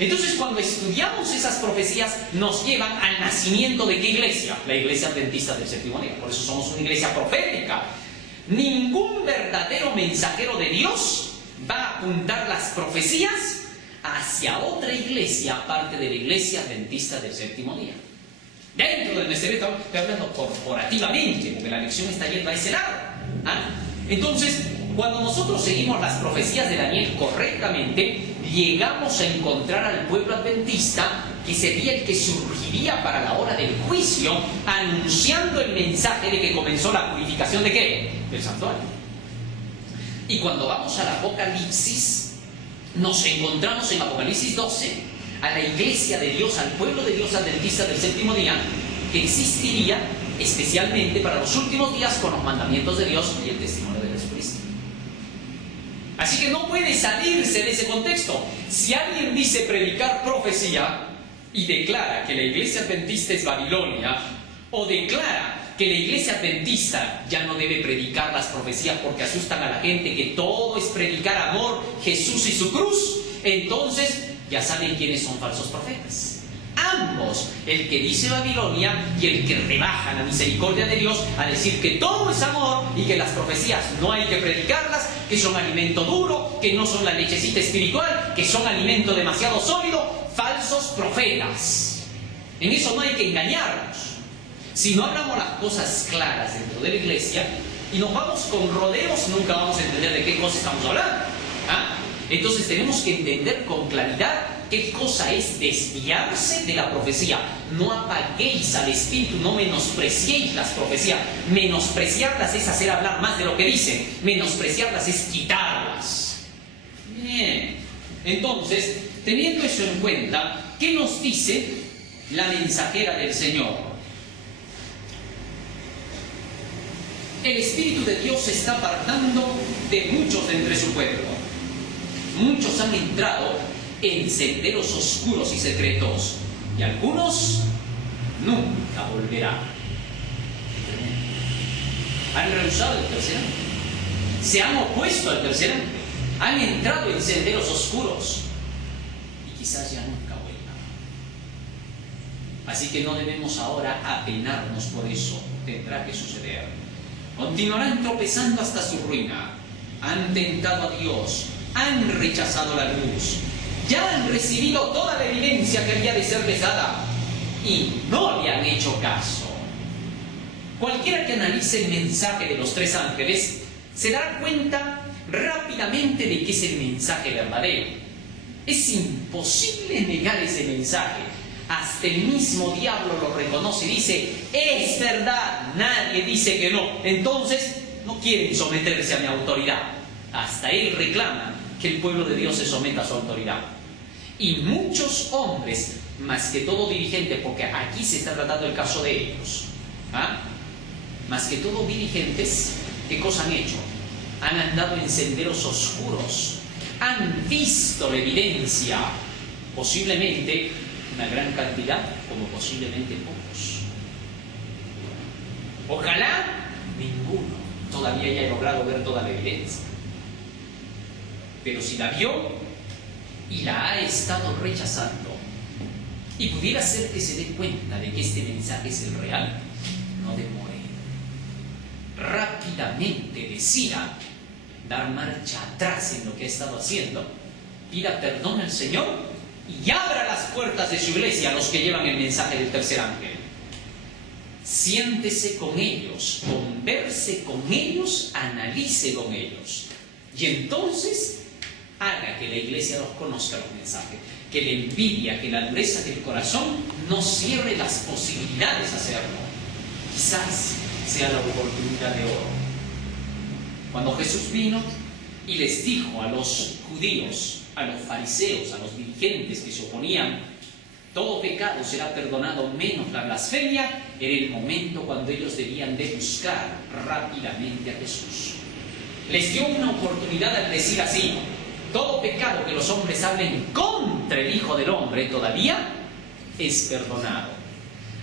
Entonces, cuando estudiamos esas profecías, nos llevan al nacimiento de ¿qué iglesia? La iglesia adventista del séptimo día. Por eso somos una iglesia profética. Ningún verdadero mensajero de Dios va a apuntar las profecías hacia otra iglesia aparte de la iglesia adventista del séptimo día. Dentro de nuestra iglesia, estoy hablando corporativamente, porque la lección está yendo a ese lado. Entonces, cuando nosotros seguimos las profecías de Daniel correctamente, llegamos a encontrar al pueblo adventista, que sería el que surgiría para la hora del juicio, anunciando el mensaje de que comenzó la purificación ¿de qué? Del santuario. Y cuando vamos al Apocalipsis, nos encontramos en Apocalipsis 12 a la iglesia de Dios, al pueblo de Dios adventista del séptimo día, que existiría especialmente para los últimos días con los mandamientos de Dios y el testimonio de Jesucristo. Así que no puede salirse de ese contexto. Si alguien dice predicar profecía y declara que la iglesia adventista es Babilonia, o declara que la iglesia adventista ya no debe predicar las profecías porque asustan a la gente, que todo es predicar amor, Jesús y su cruz, entonces ya saben quiénes son falsos profetas. Ambos, el que dice Babilonia y el que rebaja la misericordia de Dios a decir que todo es amor y que las profecías no hay que predicarlas, que son alimento duro, que no son la lechecita espiritual, que son alimento demasiado sólido, falsos profetas. En eso no hay que engañarnos. Si no hablamos las cosas claras dentro de la iglesia y nos vamos con rodeos, nunca vamos a entender de qué cosa estamos hablando. Entonces tenemos que entender con claridad qué cosa es desviarse de la profecía. No apaguéis al Espíritu, no menospreciéis las profecías. Menospreciarlas es hacer hablar más de lo que dicen. Menospreciarlas es quitarlas. Bien. Entonces, teniendo eso en cuenta, ¿qué nos dice la mensajera del Señor? El Espíritu de Dios se está apartando de muchos de entre su pueblo. Muchos han entrado en senderos oscuros y secretos, y algunos nunca volverán. Han rehusado el tercer ángel, se han opuesto al tercer ángel, han entrado en senderos oscuros y quizás ya nunca vuelvan. Así que no debemos ahora apenarnos por eso, tendrá que suceder. Continuarán tropezando hasta su ruina. Han tentado a Dios, han rechazado la luz, ya han recibido toda la evidencia que había de serles dada y no le han hecho caso. Cualquiera que analice el mensaje de los tres ángeles se dará cuenta rápidamente de que es el mensaje verdadero. Es imposible negar ese mensaje. Hasta el mismo diablo lo reconoce y dice, es verdad, nadie dice que no. Entonces, no quieren someterse a mi autoridad. Hasta él reclama que el pueblo de Dios se someta a su autoridad. Y muchos hombres, más que todo dirigentes, porque aquí se está tratando el caso de ellos, más que todo dirigentes, ¿qué cosa han hecho? Han andado en senderos oscuros, han visto la evidencia, posiblemente una gran cantidad, como posiblemente pocos. Ojalá ninguno todavía haya logrado ver toda la evidencia. Pero si la vio y la ha estado rechazando, y pudiera ser que se dé cuenta de que este mensaje es el real, no demore. Rápidamente decida dar marcha atrás en lo que ha estado haciendo, pida perdón al Señor y abra las puertas de su iglesia a los que llevan el mensaje del tercer ángel. Siéntese con ellos, converse con ellos, analice con ellos. Y entonces haga que la iglesia los conozca los mensajes. Que la envidia, que la dureza del corazón no cierre las posibilidades de hacerlo. Quizás sea la oportunidad de oro. Cuando Jesús vino y les dijo a los judíos, a los fariseos, a los dirigentes que se oponían, todo pecado será perdonado menos la blasfemia, era el momento cuando ellos debían de buscar rápidamente a Jesús. Les dio una oportunidad al decir así, todo pecado que los hombres hablen contra el Hijo del Hombre todavía es perdonado.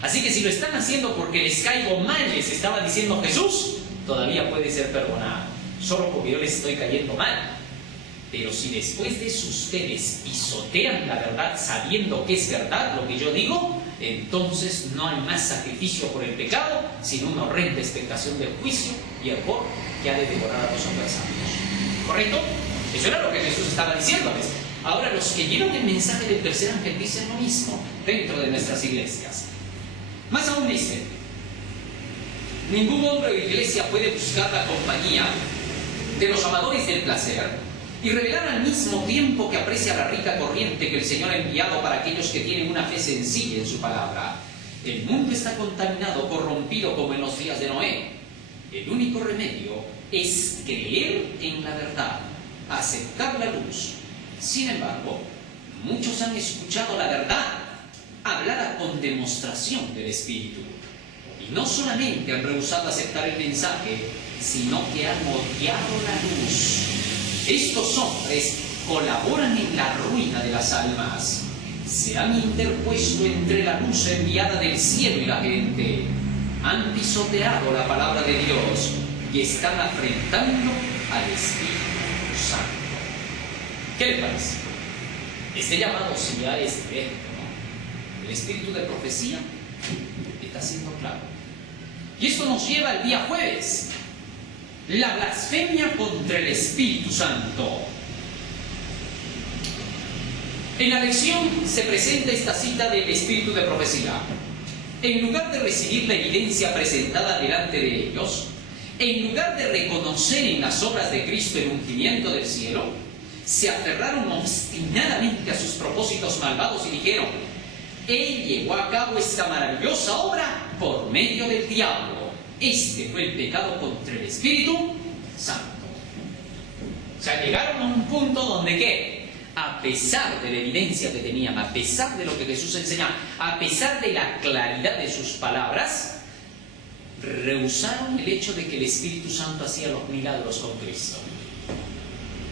Así que si lo están haciendo porque les caigo mal, les estaba diciendo Jesús, todavía puede ser perdonado, solo porque yo les estoy cayendo mal. Pero si después de eso ustedes pisotean la verdad sabiendo que es verdad lo que yo digo, entonces no hay más sacrificio por el pecado, sino una horrenda expectación del juicio y el horror que ha de devorar a los adversarios. ¿Correcto? Eso era lo que Jesús estaba diciéndoles. Ahora, los que llevan el mensaje del tercer ángel dicen lo mismo dentro de nuestras iglesias. Más aún dice, ningún hombre o iglesia puede buscar la compañía de los amadores del placer y revelar al mismo tiempo que aprecia la rica corriente que el Señor ha enviado para aquellos que tienen una fe sencilla en su palabra. El mundo está contaminado, corrompido como en los días de Noé. El único remedio es creer en la verdad, aceptar la luz. Sin embargo, muchos han escuchado la verdad hablada con demostración del Espíritu. Y no solamente han rehusado aceptar el mensaje, sino que han odiado la luz. Estos hombres colaboran en la ruina de las almas. Se han interpuesto entre la luz enviada del cielo y la gente. Han pisoteado la palabra de Dios y están afrentando al Espíritu Santo. ¿Qué le parece? Este llamado sí a este, ¿no? El espíritu de profecía está siendo claro. Y esto nos lleva al día jueves. La blasfemia contra el Espíritu Santo. En la lección se presenta esta cita del espíritu de profecía. En lugar de recibir la evidencia presentada delante de ellos, en lugar de reconocer en las obras de Cristo el ungimiento del cielo, se aferraron obstinadamente a sus propósitos malvados y dijeron: Él llevó a cabo esta maravillosa obra por medio del diablo. Este fue el pecado contra el Espíritu Santo. O sea, llegaron a un punto donde ¿qué? A pesar de la evidencia que tenían, a pesar de lo que Jesús enseñaba, a pesar de la claridad de sus palabras, rehusaron el hecho de que el Espíritu Santo hacía los milagros con Cristo.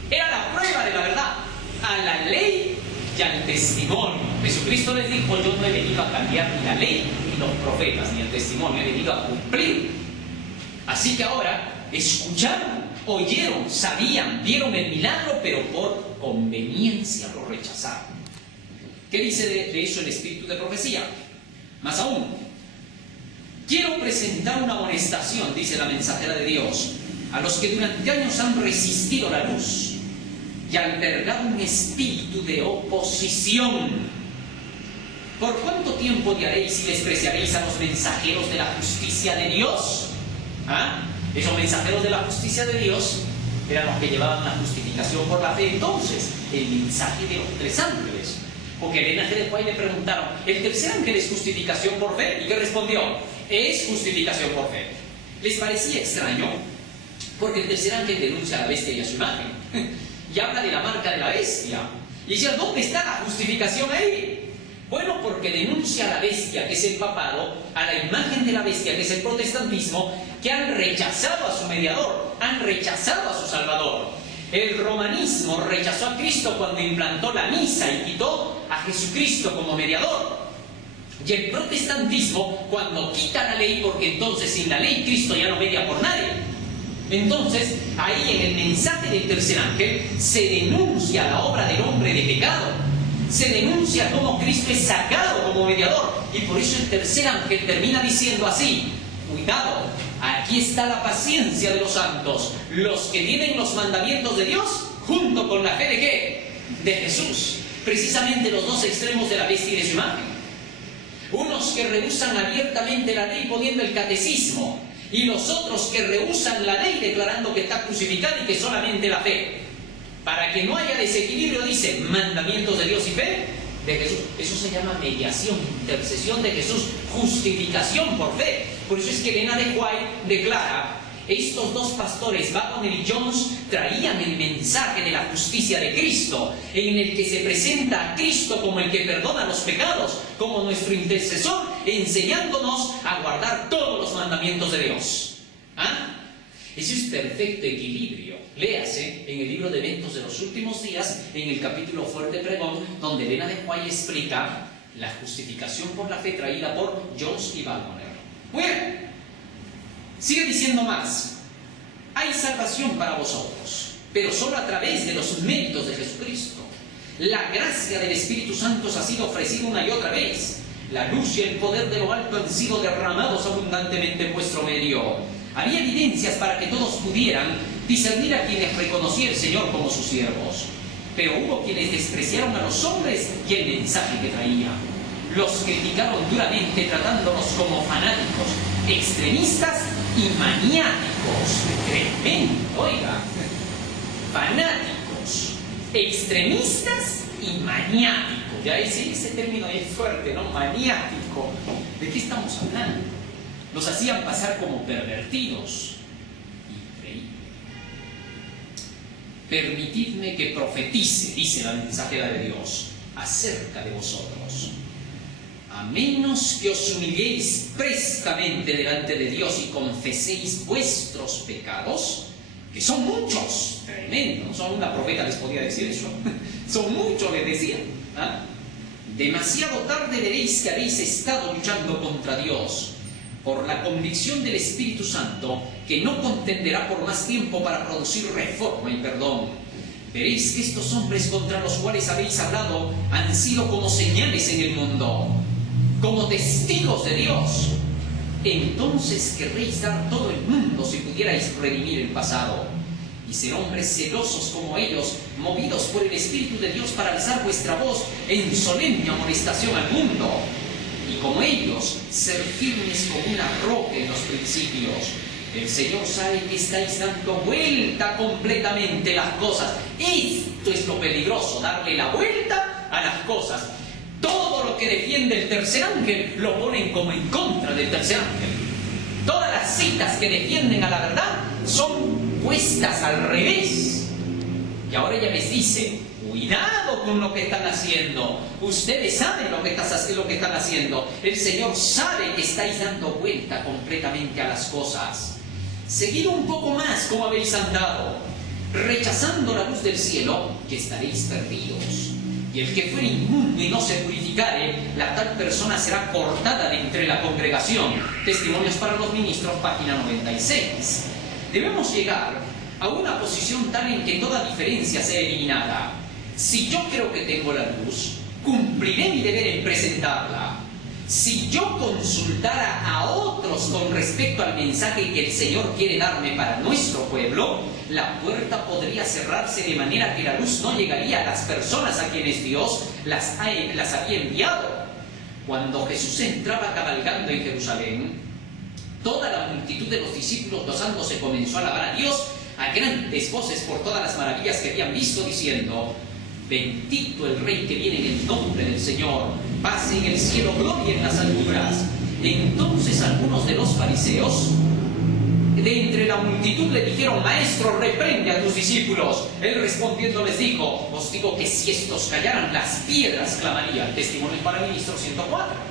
Era la prueba de la verdad, a la ley y al testimonio. Jesucristo les dijo: yo no he venido a cambiar ni la ley, ni los profetas, ni el testimonio, he venido a cumplir. Así que ahora escucharon, oyeron, sabían, vieron el milagro, pero por conveniencia lo rechazaron. ¿Qué dice de eso el espíritu de profecía? Más aún, quiero presentar una amonestación, dice la mensajera de Dios, a los que durante años han resistido la luz y albergado un espíritu de oposición. ¿Por cuánto tiempo odiaréis y despreciaréis a los mensajeros de la justicia de Dios? ¿Ah? Esos mensajeros de la justicia de Dios eran los que llevaban la justificación por la fe. Entonces, el mensaje de los tres ángeles. Porque el ángel de Juan le preguntaron: ¿el tercer ángel es justificación por fe? ¿Y qué respondió? Es justificación por fe. ¿Les parecía extraño? Porque el tercer ángel denuncia a la bestia y a su imagen. Y habla de la marca de la bestia. Y decía: ¿dónde está la justificación ahí? Bueno, porque denuncia a la bestia, que es el papado, a la imagen de la bestia, que es el protestantismo, que han rechazado a su mediador, han rechazado a su salvador. El romanismo rechazó a Cristo cuando implantó la misa y quitó a Jesucristo como mediador. Y el protestantismo cuando quita la ley, porque entonces sin la ley Cristo ya no media por nadie. Entonces, ahí en el mensaje del tercer ángel se denuncia la obra del hombre de pecado. Se denuncia cómo Cristo es sacado como mediador. Y por eso el tercer ángel termina diciendo así: cuidado, aquí está la paciencia de los santos, los que tienen los mandamientos de Dios junto con la fe de ¿qué? De Jesús. Precisamente los dos extremos de la bestia y de su imagen. Unos que rehusan abiertamente la ley poniendo el catecismo, y los otros que rehusan la ley declarando que está crucificada y que solamente la fe. Para que no haya desequilibrio, dice: mandamientos de Dios y fe de Jesús. Eso se llama mediación, intercesión de Jesús, justificación por fe. Por eso es que Elena de White declara: estos dos pastores, Waggoner y Jones, traían el mensaje de la justicia de Cristo, en el que se presenta a Cristo como el que perdona los pecados, como nuestro intercesor, enseñándonos a guardar todos los mandamientos de Dios. ¿Ah? Eso es perfecto equilibrio. Léase en el libro de Eventos de los Últimos Días, en el capítulo Fuerte Pregón, donde Elena de White explica la justificación por la fe traída por Jones y Balmoner. Bueno, sigue diciendo más. Hay salvación para vosotros, pero solo a través de los méritos de Jesucristo. La gracia del Espíritu Santo os ha sido ofrecida una y otra vez. La luz y el poder de lo alto han sido derramados abundantemente en vuestro medio. Había evidencias para que todos pudieran discernir a quienes reconocía el Señor como sus siervos. Pero hubo quienes despreciaron a los hombres y el mensaje que traían. Los criticaron duramente, tratándolos como fanáticos, extremistas y maniáticos. Tremendo, oiga. Fanáticos, extremistas y maniáticos. Ya ese término es fuerte, ¿no? Maniático. ¿De qué estamos hablando? Los hacían pasar como pervertidos. Increíble. Permitidme que profetice, dice la mensajera de Dios, acerca de vosotros. A menos que os humilléis prestamente delante de Dios y confeséis vuestros pecados, que son muchos, tremendo, solo una profeta les podía decir eso, son muchos, les decía. ¿Ah? Demasiado tarde veréis que habéis estado luchando contra Dios por la convicción del Espíritu Santo, que no contenderá por más tiempo para producir reforma y perdón. Veréis que estos hombres contra los cuales habéis hablado han sido como señales en el mundo, como testigos de Dios. Entonces querréis dar todo el mundo si pudierais redimir el pasado, y ser hombres celosos como ellos, movidos por el Espíritu de Dios para alzar vuestra voz en solemne amonestación al mundo, y como ellos, ser firmes como una roca en los principios. El Señor sabe que estáis dando vuelta completamente las cosas. Esto es lo peligroso, darle la vuelta a las cosas. Todo lo que defiende el tercer ángel lo ponen como en contra del tercer ángel. Todas las citas que defienden a la verdad son puestas al revés. Y ahora ella les dice, cuidado con lo que están haciendo. Ustedes saben lo que están haciendo. El Señor sabe que estáis dando vuelta completamente a las cosas. Seguid un poco más como habéis andado, rechazando la luz del cielo, que estaréis perdidos. Y el que fuere inmundo y no se purificare, la tal persona será cortada de entre la congregación. Testimonios para los ministros, página 96. Debemos llegar a una posición tal en que toda diferencia sea eliminada. Si yo creo que tengo la luz, cumpliré mi deber en presentarla. Si yo consultara a otros con respecto al mensaje que el Señor quiere darme para nuestro pueblo, la puerta podría cerrarse de manera que la luz no llegaría a las personas a quienes Dios las había enviado. Cuando Jesús entraba cabalgando en Jerusalén, toda la multitud de los discípulos gozándose comenzó a alabar a Dios a grandes voces por todas las maravillas que habían visto, diciendo: bendito el Rey que viene en el nombre del Señor, paz en el cielo, gloria en las alturas. Entonces algunos de los fariseos de entre la multitud le dijeron: Maestro, reprende a tus discípulos. Él respondiendo les dijo: os digo que si estos callaran, las piedras clamarían. Testimonios para Ministros 104.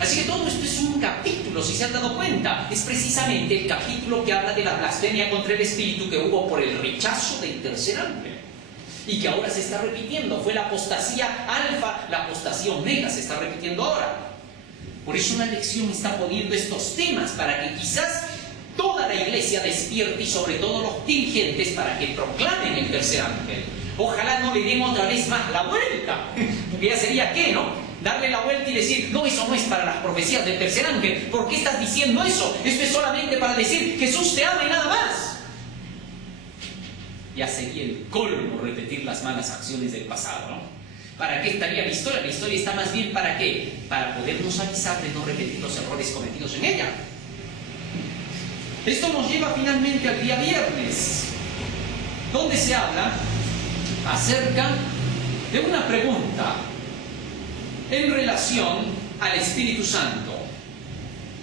Así que todo esto es un capítulo, si se han dado cuenta, es precisamente el capítulo que habla de la blasfemia contra el Espíritu que hubo por el rechazo del tercer ángel y que ahora se está repitiendo. Fue la apostasía alfa, la apostasía omega se está repitiendo ahora. Por eso la lección está poniendo estos temas para que quizás toda la iglesia despierte, y sobre todo los dirigentes, para que proclamen el tercer ángel. Ojalá no le den otra vez más la vuelta, porque ya sería ¿qué, no? Darle la vuelta y decir: no, eso no es para las profecías del tercer ángel. ¿Por qué estás diciendo eso? Esto es solamente para decir Jesús te ama y nada más. Ya sería el colmo repetir las malas acciones del pasado, ¿no? ¿Para qué estaría la historia? La historia está más bien ¿para qué? Para podernos avisar de no repetir los errores cometidos en ella. Esto nos lleva finalmente al día viernes, donde se habla acerca de una pregunta en relación al Espíritu Santo.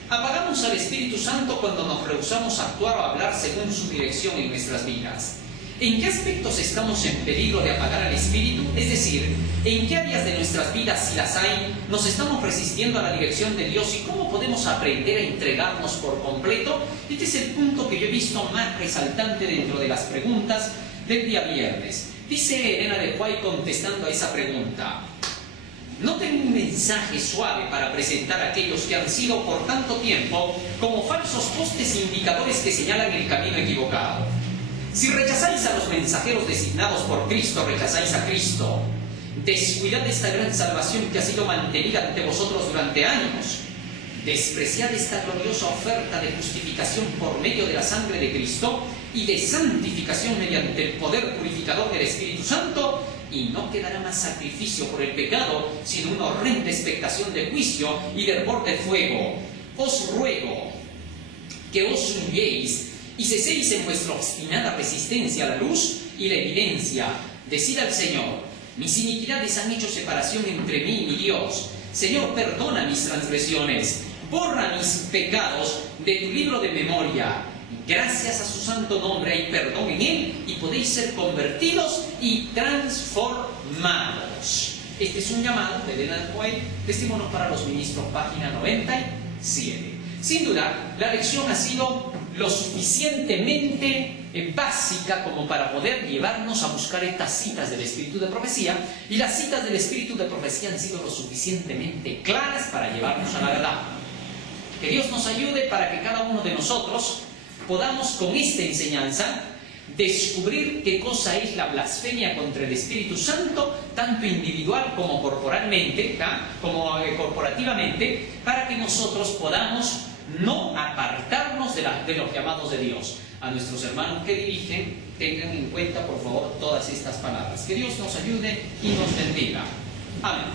Apagamos al Espíritu Santo cuando nos rehusamos a actuar o a hablar según su dirección en nuestras vidas. ¿En qué aspectos estamos en peligro de apagar al Espíritu? Es decir, ¿en qué áreas de nuestras vidas, si las hay, nos estamos resistiendo a la dirección de Dios y cómo podemos aprender a entregarnos por completo? Este es el punto que yo he visto más resaltante dentro de las preguntas del día viernes. Dice Elena de White contestando a esa pregunta: no tengo un mensaje suave para presentar a aquellos que han sido por tanto tiempo como falsos postes indicadores que señalan el camino equivocado. Si rechazáis a los mensajeros designados por Cristo, rechazáis a Cristo. Descuidad esta gran salvación que ha sido mantenida ante vosotros durante años. Despreciad esta gloriosa oferta de justificación por medio de la sangre de Cristo y de santificación mediante el poder purificador del Espíritu Santo, y no quedará más sacrificio por el pecado, sino una horrenda expectación de juicio y de hervor de fuego. Os ruego que os humilléis y ceséis en vuestra obstinada resistencia a la luz y la evidencia. Decid al Señor: mis iniquidades han hecho separación entre mí y mi Dios. Señor, perdona mis transgresiones, borra mis pecados de tu libro de memoria. Gracias a su santo nombre hay perdón en él y podéis ser convertidos y transformados. Este es un llamado de Elena de White, Testimonios para los Ministros, página 97. Sin duda, la lección ha sido lo suficientemente básica como para poder llevarnos a buscar estas citas del Espíritu de Profecía, y las citas del Espíritu de Profecía han sido lo suficientemente claras para llevarnos a la verdad. Que Dios nos ayude para que cada uno de nosotros podamos con esta enseñanza descubrir qué cosa es la blasfemia contra el Espíritu Santo, tanto individual como corporalmente, corporativamente, para que nosotros podamos no apartarnos de los llamados de Dios. A nuestros hermanos que dirigen, tengan en cuenta por favor todas estas palabras. Que Dios nos ayude y nos bendiga. Amén.